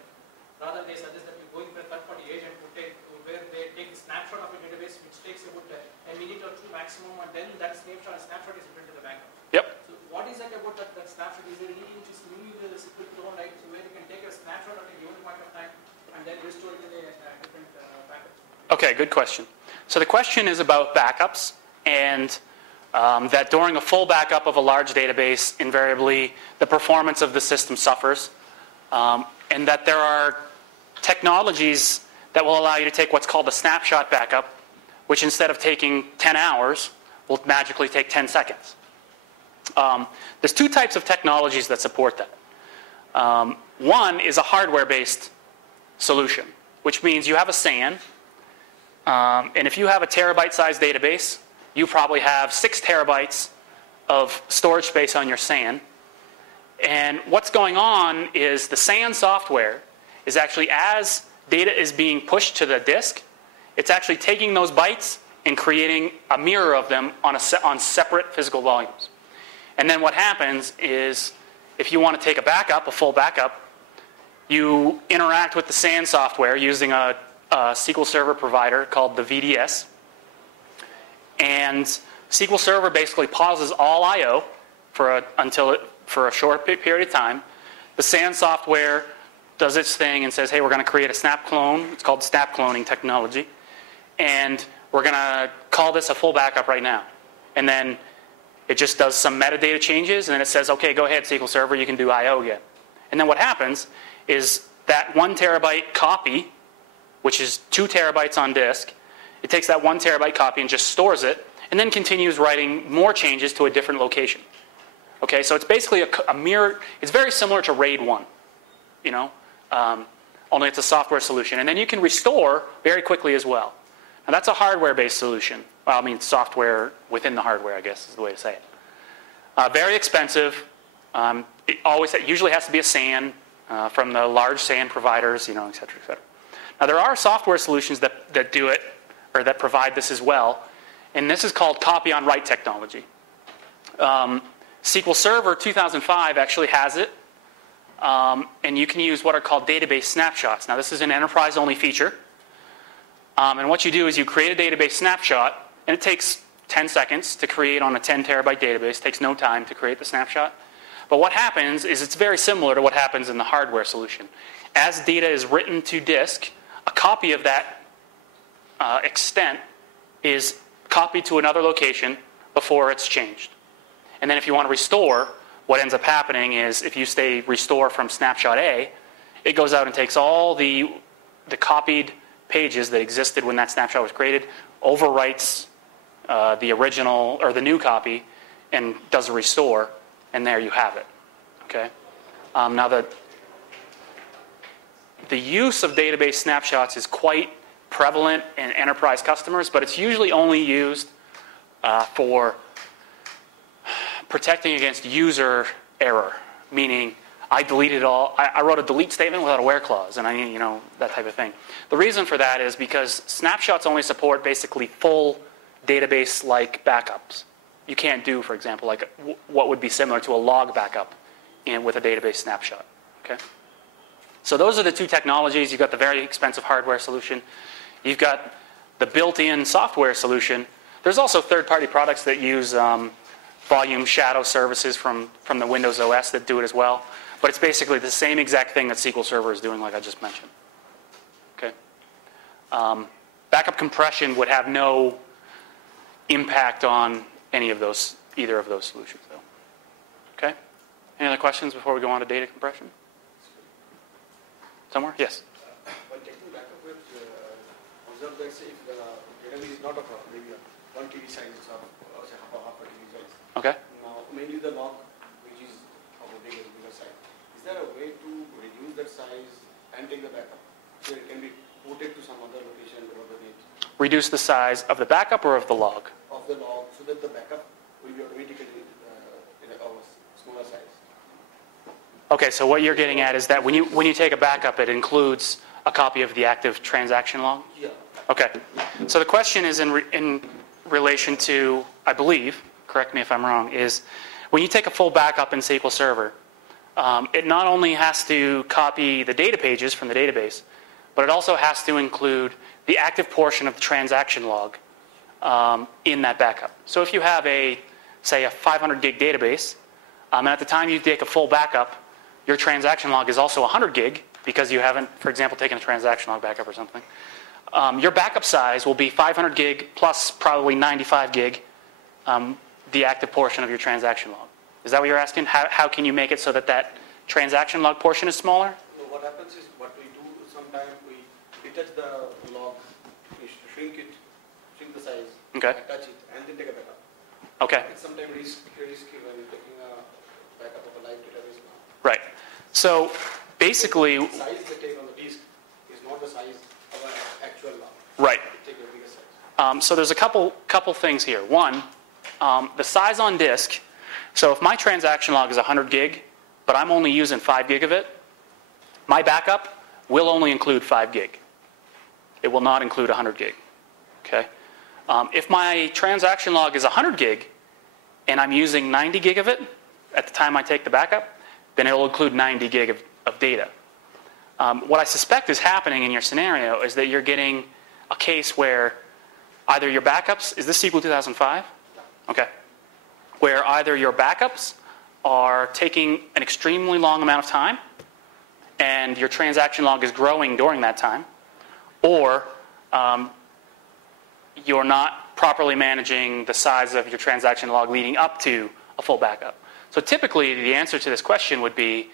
Rather, they suggest that you're going for a third-party agent where they take a snapshot of a database, which takes about a minute or 2 maximum, and then that snapshot is put into the backup. Yep. So what is that about that snapshot? Is there anything which is new in the SQL zone, right? So where you can take a snapshot at a given point of time and then restore it in a different backup? Okay, good question. So the question is about backups, and that during a full backup of a large database, invariably the performance of the system suffers, and that there are technologies that will allow you to take what's called a snapshot backup, which instead of taking 10 hours, will magically take 10 seconds. There's 2 types of technologies that support that. One is a hardware-based solution, which means you have a SAN, and if you have a terabyte-sized database, you probably have 6 terabytes of storage space on your SAN. And what's going on is the SAN software is actually, as data is being pushed to the disk, it's actually taking those bytes and creating a mirror of them on separate physical volumes. And then what happens is, if you want to take a backup, a full backup, you interact with the SAN software using a SQL Server provider called the VDS. And SQL Server basically pauses all I/O for a short period of time. The SAN software does its thing and says, hey, we're going to create a snap clone. It's called snap cloning technology. And we're going to call this a full backup right now. And then it just does some metadata changes, and then it says, okay, go ahead, SQL Server, you can do I/O again. And then what happens is that 1 terabyte copy, which is 2 terabytes on disk, it takes that 1 terabyte copy and just stores it, and then continues writing more changes to a different location. Okay, so it's basically a mirror. It's very similar to RAID 1, you know, only it's a software solution. And then you can restore very quickly as well. Now that's a hardware-based solution. Well, I mean software within the hardware, I guess is the way to say it. Very expensive. It usually has to be a SAN from the large SAN providers, you know, et cetera, et cetera. Now there are software solutions that do it, or that provide this as well. And this is called copy on write technology. SQL Server 2005 actually has it. And you can use what are called database snapshots. Now this is an enterprise-only feature. And what you do is you create a database snapshot, and it takes 10 seconds to create on a 10 terabyte database. It takes no time to create the snapshot. But what happens is it's very similar to what happens in the hardware solution. As data is written to disk, a copy of that extent is copied to another location before it's changed. And then if you want to restore, what ends up happening is if you say restore from snapshot A, it goes out and takes all the copied pages that existed when that snapshot was created, overwrites the original or the new copy, and does a restore, and there you have it. Okay. Now the use of database snapshots is quite prevalent in enterprise customers, but it's usually only used for protecting against user error, meaning I deleted all. I wrote a delete statement without a where clause, and you know, that type of thing. The reason for that is because snapshots only support basically full database-like backups. You can't do, for example, like what would be similar to a log backup with a database snapshot. Okay. So those are the two technologies. You've got the very expensive hardware solution. You've got the built-in software solution. There's also third-party products that use volume shadow services from the Windows OS that do it as well. But it's basically the same exact thing that SQL Server is doing, like I just mentioned. Okay. Backup compression would have no impact on either of those solutions, though. Okay. Any other questions before we go on to data compression? Somewhere? Yes. While taking backup, observe that say if the database is not of maybe 1 TB size or say half a TB size. Okay. Now mainly the log, which is of a bigger size. Is there a way to reduce that size and take the backup so it can be ported to some other location or the date? Reduce the size of the backup or of the log? Of the log, so that the backup will be automatically in a smaller size. Okay, so what you're getting at is that when you take a backup, it includes a copy of the active transaction log? Yeah. Okay. So the question is in relation to, I believe, correct me if I'm wrong, is when you take a full backup in SQL Server, it not only has to copy the data pages from the database, but it also has to include the active portion of the transaction log in that backup. So if you have say a 500 gig database, and at the time you take a full backup, your transaction log is also 100 gig because you haven't, for example, taken a transaction log backup or something. Your backup size will be 500 gig plus probably 95 gig, the active portion of your transaction log. Is that what you're asking? How can you make it so that that transaction log portion is smaller? No, what happens is what we do sometimes we detach the log, we shrink the size, okay. Attach it, and then take a backup. Okay. It's sometimes risky when you're taking a backup of a live database now. Right. So basically, the size they take on the disk is not the size of an actual log. Right. They take a bigger size. So there's a couple things here. One, the size on disk. So if my transaction log is 100 gig, but I'm only using 5 gig of it, my backup will only include 5 gig. It will not include 100 gig. Okay. If my transaction log is 100 gig, and I'm using 90 gig of it at the time I take the backup, then it will include 90 gig of data. What I suspect is happening in your scenario is that you're getting a case where either your backups, is this SQL 2005? Okay. Where either your backups are taking an extremely long amount of time and your transaction log is growing during that time, or you're not properly managing the size of your transaction log leading up to a full backup. So typically the answer to this question would be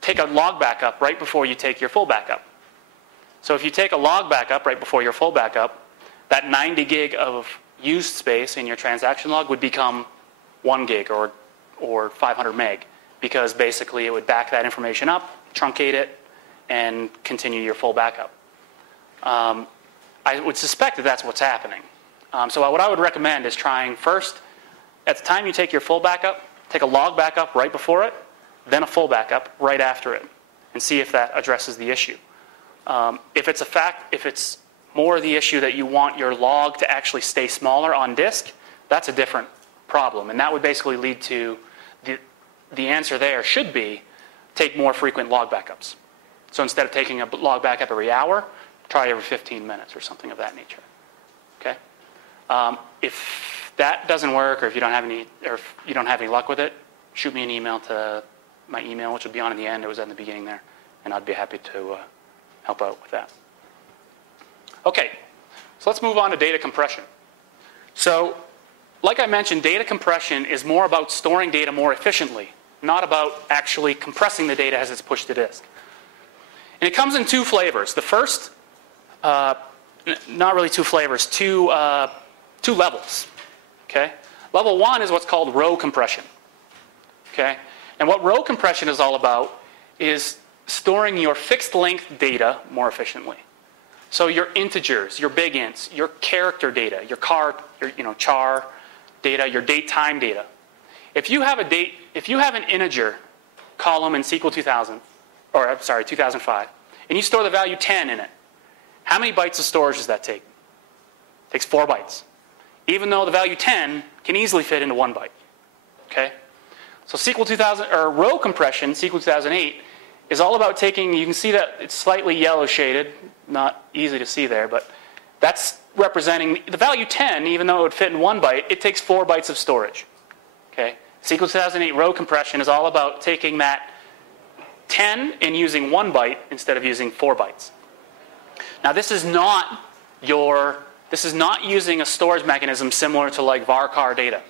take a log backup right before you take your full backup. So if you take a log backup right before your full backup, that 90 gig of used space in your transaction log would become 1 gig or 500 meg, because basically it would back that information up, truncate it, and continue your full backup. I would suspect that that's what's happening. So what I would recommend is trying first, at the time you take your full backup, take a log backup right before it, then a full backup right after it, and see if that addresses the issue. If it's more the issue that you want your log to actually stay smaller on disk, that's a different problem. And that would basically lead to, the answer there should be, take more frequent log backups. So instead of taking a log backup every hour, try every 15 minutes or something of that nature. Okay? If that doesn't work, or if you don't have any luck with it, shoot me an email to my email, which will be on in the end. It was at the beginning there, and I'd be happy to help out with that. Okay, so let's move on to data compression. So, like I mentioned, data compression is more about storing data more efficiently, not about actually compressing the data as it's pushed to disk. And it comes in 2 flavors. The first, not really 2 flavors, 2 levels. Okay? Level 1 is what's called row compression. Okay? And what row compression is all about is storing your fixed length data more efficiently. So your integers, your big ints, your character data, your char data, your date time data. If you have an integer column in SQL 2000, or I'm sorry, 2005, and you store the value 10 in it, how many bytes of storage does that take? It takes 4 bytes. Even though the value 10 can easily fit into 1 byte. Okay? So SQL 2000, or row compression, SQL 2008, is all about taking, you can see that it's slightly yellow shaded, not easy to see there, but that's representing the value 10, even though it would fit in 1 byte, it takes 4 bytes of storage. Okay? SQL 2008 row compression is all about taking that 10 and using 1 byte instead of using 4 bytes. Now this is not using a storage mechanism similar to like varchar data.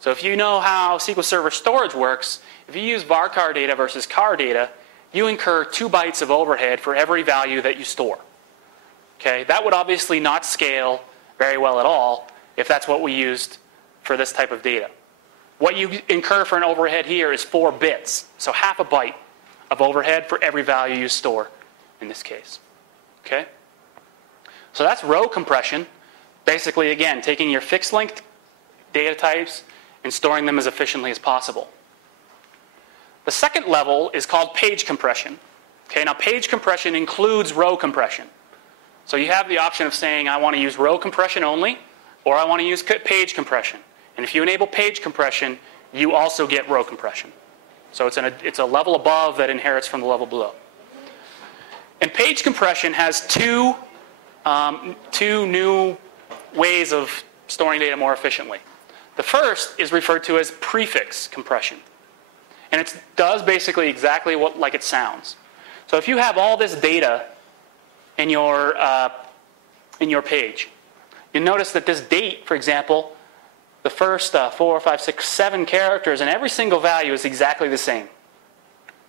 So if you know how SQL Server storage works, if you use varchar data versus char data, you incur 2 bytes of overhead for every value that you store. Okay? That would obviously not scale very well at all if that's what we used for this type of data. What you incur for an overhead here is 4 bits, so half a byte of overhead for every value you store in this case. Okay? So that's row compression. Basically, again, taking your fixed length data types and storing them as efficiently as possible. The second level is called page compression. Okay, now page compression includes row compression. So you have the option of saying, I want to use row compression only, or I want to use page compression. And if you enable page compression, you also get row compression. So it's a level above that inherits from the level below. And page compression has two new ways of storing data more efficiently. The first is referred to as prefix compression. And it does basically exactly like it sounds. So if you have all this data in your page, you'll notice that this date, for example, the first 4, 5, 6, 7 characters in every single value is exactly the same.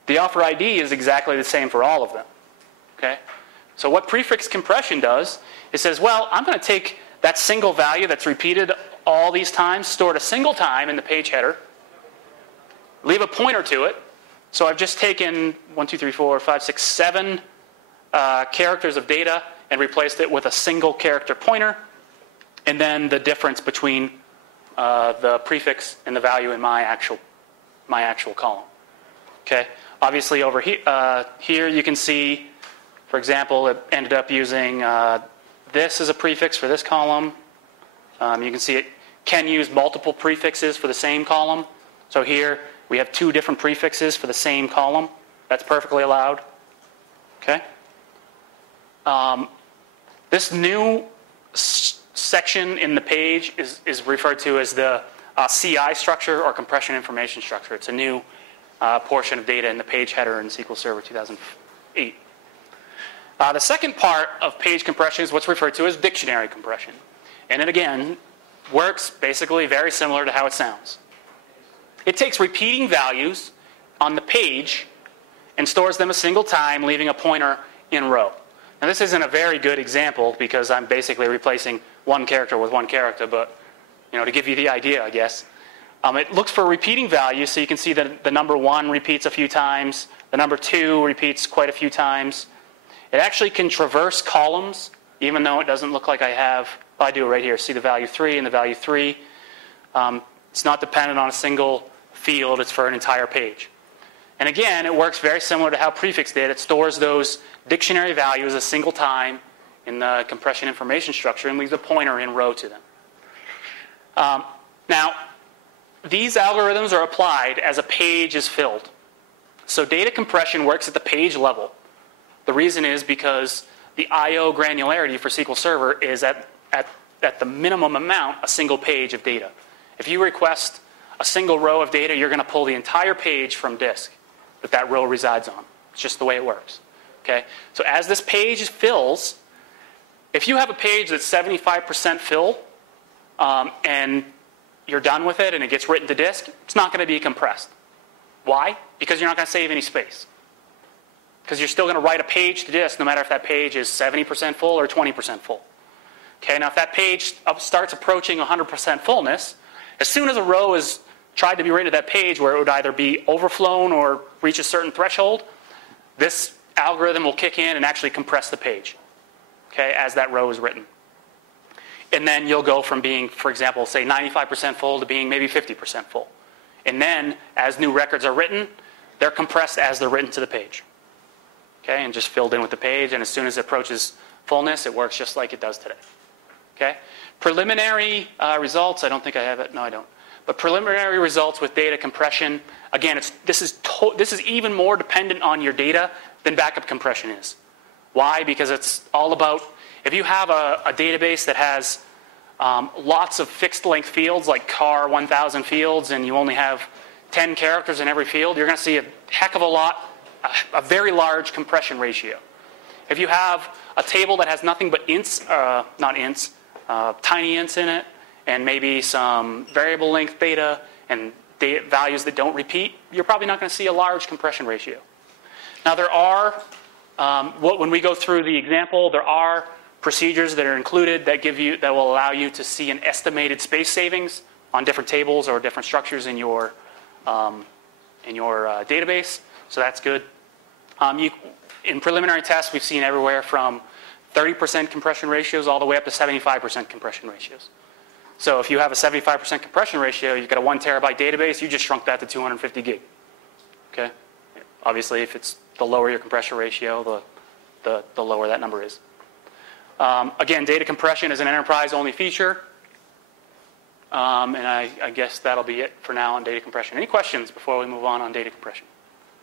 The author ID is exactly the same for all of them. Okay? So what prefix compression does, it says, well, I'm going to take that single value that's repeated all these times, stored a single time in the page header, leave a pointer to it. So I've just taken 1, 2, 3, 4, 5, 6, 7 characters of data and replaced it with a single character pointer, and then the difference between the prefix and the value in my actual column. Okay. Obviously, over here you can see, for example, it ended up using this as a prefix for this column. You can see it can use multiple prefixes for the same column. So here we have 2 different prefixes for the same column. That's perfectly allowed. Okay. This new section in the page is referred to as the CI structure, or compression information structure. It's a new portion of data in the page header in SQL Server 2008. The second part of page compression is what's referred to as dictionary compression. And it, again, works basically very similar to how it sounds. It takes repeating values on the page and stores them a single time, leaving a pointer in row. Now this isn't a very good example because I'm basically replacing one character with one character, but to give you the idea, I guess. It looks for repeating values, so you can see that the number 1 repeats a few times, the number 2 repeats quite a few times. It actually can traverse columns, even though it doesn't look like I have. I do it right here. See the value 3 and the value 3. It's not dependent on a single field. It's for an entire page. And again, it works very similar to how prefix did. It stores those dictionary values a single time in the compression information structure and leaves a pointer in row to them. Now, these algorithms are applied as a page is filled. So data compression works at the page level. The reason is because the I/O granularity for SQL Server is at the minimum amount a single page of data. If you request a single row of data, you're going to pull the entire page from disk that row resides on. It's just the way it works. Okay? So as this page fills, if you have a page that's 75% filled and you're done with it and it gets written to disk, it's not going to be compressed. Why? Because you're not going to save any space. Because you're still going to write a page to disk no matter if that page is 70% full or 20% full. Okay, now if that page starts approaching 100% fullness, as soon as a row is tried to be written to that page where it would either be overflown or reach a certain threshold, this algorithm will kick in and actually compress the page, okay, as that row is written. And then you'll go from being, for example, say 95% full to being maybe 50% full. And then, as new records are written, they're compressed as they're written to the page. Okay, and just filled in with the page, and as soon as it approaches fullness, it works just like it does today. Okay? Preliminary results, I don't think I have it. No, I don't. But preliminary results with data compression, again, this is even more dependent on your data than backup compression is. Why? Because it's all about, if you have a database that has lots of fixed length fields, like car 1000 fields, and you only have 10 characters in every field, you're going to see a heck of a very large compression ratio. If you have a table that has nothing but ints, tiny ints in it, and maybe some variable length data and values that don't repeat, you're probably not going to see a large compression ratio. Now there are, when we go through the example, there are procedures that are included that will allow you to see an estimated space savings on different tables or different structures in your database. So that's good. In preliminary tests, we've seen everywhere from 30% compression ratios all the way up to 75% compression ratios. So if you have a 75% compression ratio, you've got a 1 terabyte database, you just shrunk that to 250 gig. Okay? Obviously, if it's the lower your compression ratio, the lower that number is. Again, data compression is an enterprise-only feature. And I guess that'll be it for now on data compression. Any questions before we move on data compression?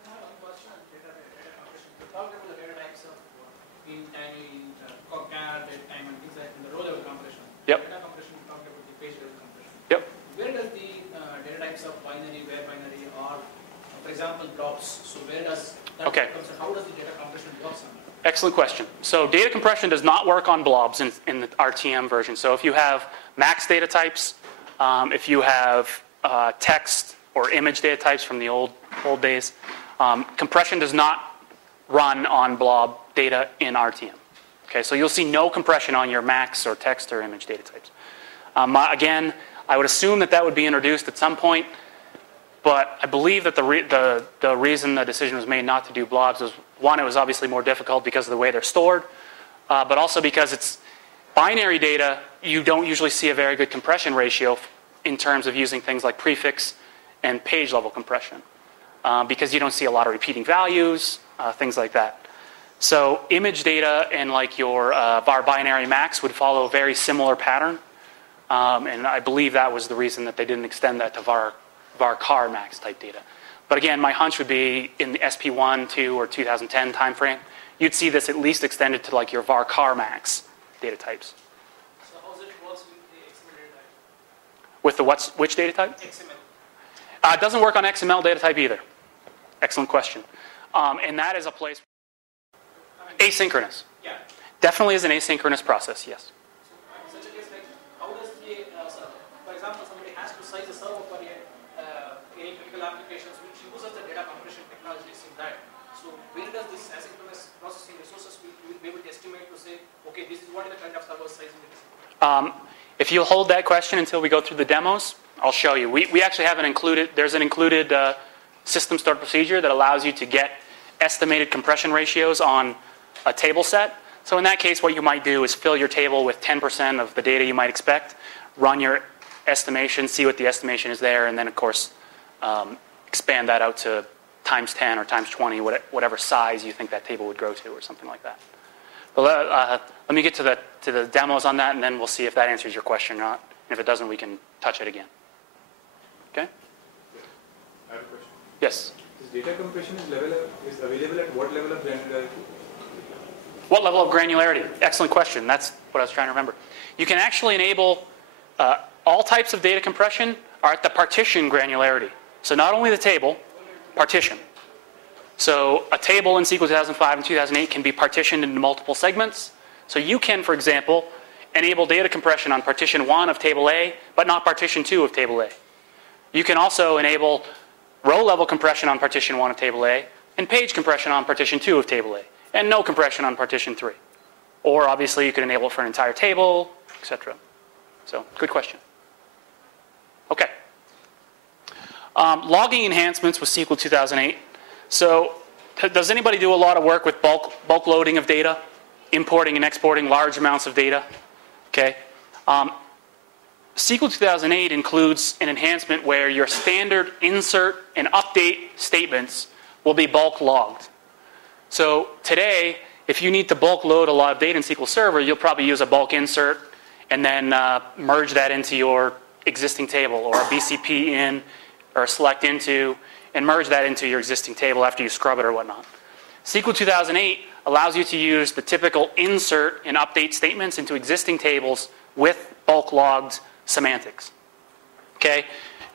I have one question on data compression. You talked about the data types of in time, concat, date time, and things like in the row level compression. Yep. Data compression, you talked about the page level compression. Yep. Where does the data types of binary, where binary, or for example, blobs? So where does that come? So how does the data compression work on that? Excellent question. So data compression does not work on blobs in the RTM version. So if you have max data types, if you have text or image data types from the old days, compression does not run on blob data in RTM. Okay, so you'll see no compression on your max or text or image data types. Again, I would assume that would be introduced at some point, but I believe that the reason the decision was made not to do blobs was, one, it was obviously more difficult because of the way they're stored, but also because it's binary data, you don't usually see a very good compression ratio in terms of using things like prefix and page level compression, because you don't see a lot of repeating values, things like that. So image data and like your var binary max would follow a very similar pattern, and I believe that was the reason that they didn't extend that to var car max type data. But again, my hunch would be in the SP1, 2, or 2010 timeframe, you'd see this at least extended to like your var car max data types. So how does it work with the XML data type? With the which data type? XML. It doesn't work on XML data type either. Excellent question. And that is a place asynchronous. Yeah. Definitely is an asynchronous process, yes. So in such a case, like, how does the, for example, somebody has to size a server for any critical applications which uses the data compression technologies in that. So where does this asynchronous processing resources will be able to estimate to say, okay, this is what is the kind of server size it is? If you'll hold that question until we go through the demos, I'll show you. We actually have there's an included system start procedure that allows you to get estimated compression ratios on a table set. So in that case, what you might do is fill your table with 10% of the data you might expect, run your estimation, see what the estimation is there, and then, of course, expand that out to times 10 or times 20, whatever size you think that table would grow to or something like that. But let me get to the demos on that, and then we'll see if that answers your question or not. And if it doesn't, we can touch it again. Okay? I have a question. Yes? This data compression is available at what level of granularity? What level of granularity? Excellent question. That's what I was trying to remember. You can actually enable all types of data compression are at the partition granularity. So not only the table, partition. So a table in SQL 2005 and 2008 can be partitioned into multiple segments. So you can, for example, enable data compression on partition 1 of table A, but not partition 2 of table A. You can also enable row-level compression on partition 1 of table A, and page compression on partition 2 of table A, and no compression on partition 3. Or obviously you could enable it for an entire table, etc. So, good question. Okay. Logging enhancements with SQL 2008. So, does anybody do a lot of work with bulk loading of data? Importing and exporting large amounts of data? Okay. SQL 2008 includes an enhancement where your standard insert and update statements will be bulk logged. So today, if you need to bulk load a lot of data in SQL Server, you'll probably use a bulk insert and then merge that into your existing table, or a BCP in, or a select into, and merge that into your existing table after you scrub it or whatnot. SQL 2008 allows you to use the typical insert and update statements into existing tables with bulk logged semantics. Okay,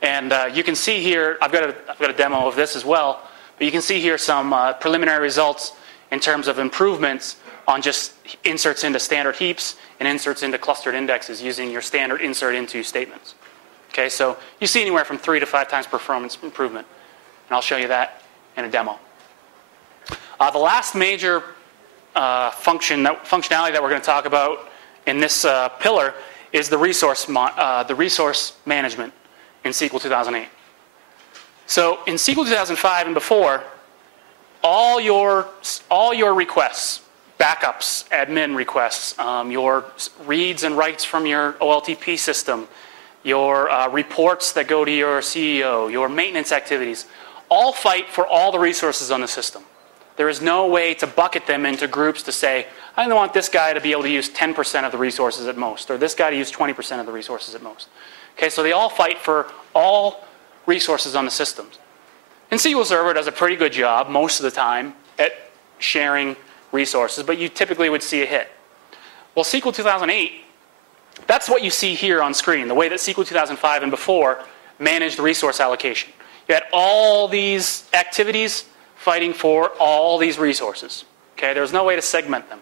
and you can see here, I've got a demo of this as well, but you can see here some preliminary results in terms of improvements on just inserts into standard heaps and inserts into clustered indexes using your standard insert into statements. Okay, so you see anywhere from 3 to 5 times performance improvement, and I'll show you that in a demo. The last major functionality that we're going to talk about in this pillar is the resource management in SQL 2008. So in SQL 2005 and before, all your requests, backups, admin requests, your reads and writes from your OLTP system, your reports that go to your CEO, your maintenance activities, all fight for all the resources on the system. There is no way to bucket them into groups to say, I don't want this guy to be able to use 10% of the resources at most, or this guy to use 20% of the resources at most. Okay, so they all fight for all resources on the systems. And SQL Server does a pretty good job most of the time at sharing resources, but you typically would see a hit. Well, SQL 2008, that's what you see here on screen, the way that SQL 2005 and before managed resource allocation. You had all these activities fighting for all these resources. Okay, there was no way to segment them.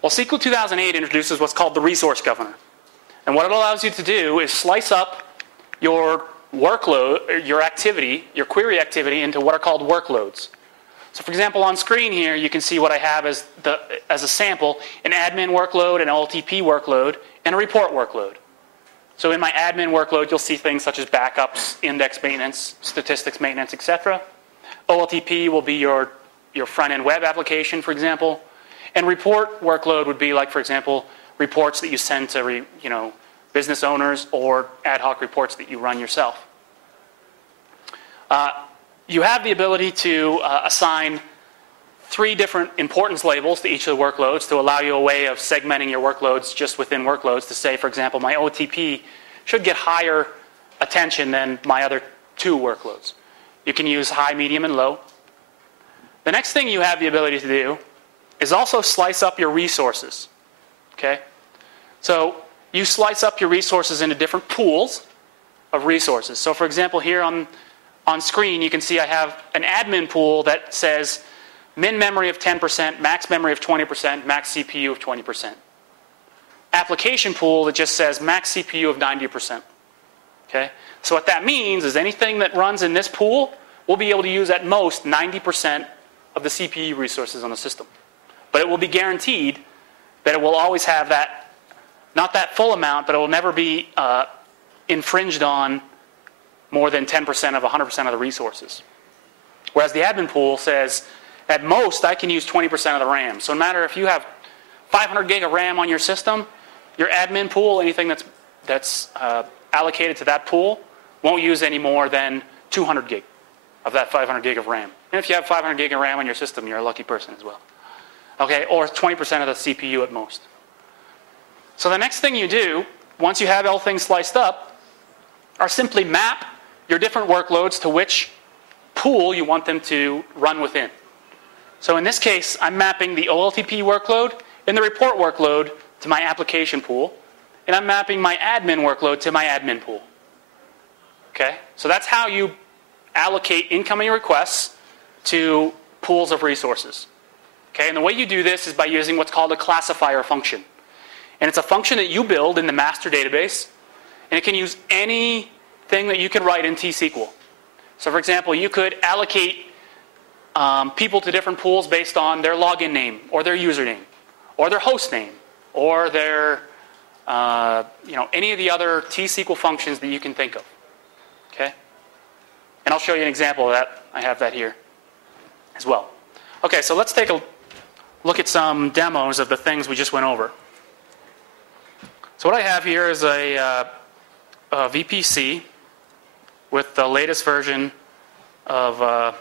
Well, SQL 2008 introduces what's called the resource governor. And what it allows you to do is slice up your workload, your activity, your query activity into what are called workloads. So for example, on screen here, you can see what I have as a sample, an admin workload, an OLTP workload, and a report workload. So in my admin workload, you'll see things such as backups, index maintenance, statistics maintenance, etc. OLTP will be your front-end web application, for example. And report workload would be like, for example, reports that you send to business owners or ad hoc reports that you run yourself. You have the ability to assign 3 different importance labels to each of the workloads to allow you a way of segmenting your workloads just within workloads to say, for example, my OTP should get higher attention than my other 2 workloads. You can use high, medium, and low. The next thing you have the ability to do is also slice up your resources. Okay? So you slice up your resources into different pools of resources. So for example, here on screen, you can see I have an admin pool that says min memory of 10%, max memory of 20%, max CPU of 20%. Application pool that just says max CPU of 90%. Okay? So what that means is anything that runs in this pool will be able to use at most 90% of the CPU resources on the system. But it will be guaranteed that it will always have that Not that full amount, but it will never be infringed on more than 10% of 100% of the resources. Whereas the admin pool says, at most, I can use 20% of the RAM. So no matter if you have 500 gig of RAM on your system, your admin pool, anything that's allocated to that pool, won't use any more than 200 gig of that 500 gig of RAM. And if you have 500 gig of RAM on your system, you're a lucky person as well. Okay, or 20% of the CPU at most. So the next thing you do, once you have all things sliced up, are simply map your different workloads to which pool you want them to run within. So in this case, I'm mapping the OLTP workload and the report workload to my application pool, and I'm mapping my admin workload to my admin pool. Okay? So that's how you allocate incoming requests to pools of resources. Okay? And the way you do this is by using what's called a classifier function. And it's a function that you build in the master database, and it can use anything that you can write in tsql. So for example, you could allocate people to different pools based on their login name, or their username, or their host name, or their, any of the other tsql functions that you can think of. Okay? And I'll show you an example of that. I have that here as well. Okay, so let's take a look at some demos of the things we just went over. So what I have here is a VPC with the latest version of the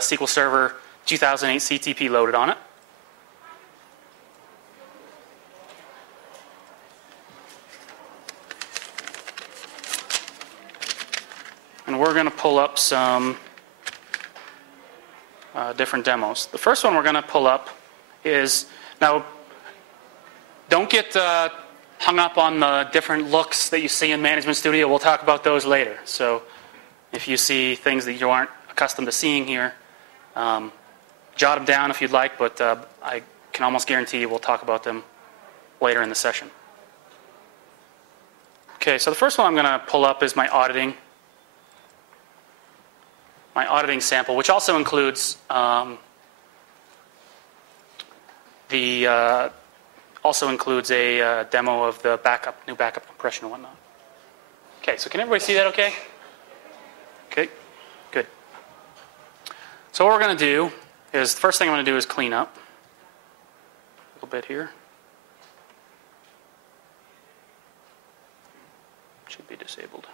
SQL Server 2008 CTP loaded on it. And we're going to pull up some different demos. The first one we're going to pull up is, now don't get hung up on the different looks that you see in Management Studio. We'll talk about those later. So if you see things that you aren't accustomed to seeing here, jot them down if you'd like, but I can almost guarantee you we'll talk about them later in the session. Okay, so the first one I'm going to pull up is my auditing sample, which also includes a demo of the new backup compression and whatnot. Okay, so can everybody see that okay? Okay, good. So what we're going to do is, the first thing I'm going to do is clean up a little bit here. Should be disabled.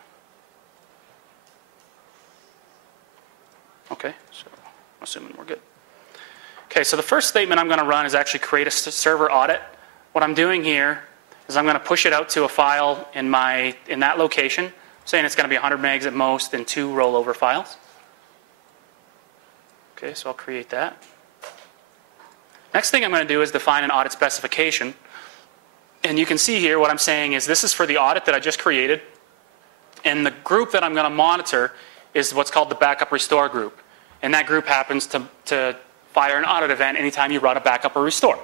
Okay, so I'm assuming we're good. Okay, so the first statement I'm going to run is actually create a server audit. What I'm doing here is I'm going to push it out to a file in that location. I'm saying it's going to be 100 megs at most and 2 rollover files. Okay, so I'll create that. Next thing I'm going to do is define an audit specification. And you can see here what I'm saying is this is for the audit that I just created. And the group that I'm going to monitor is what's called the backup restore group. And that group happens to fire an audit event anytime you run a backup or restore.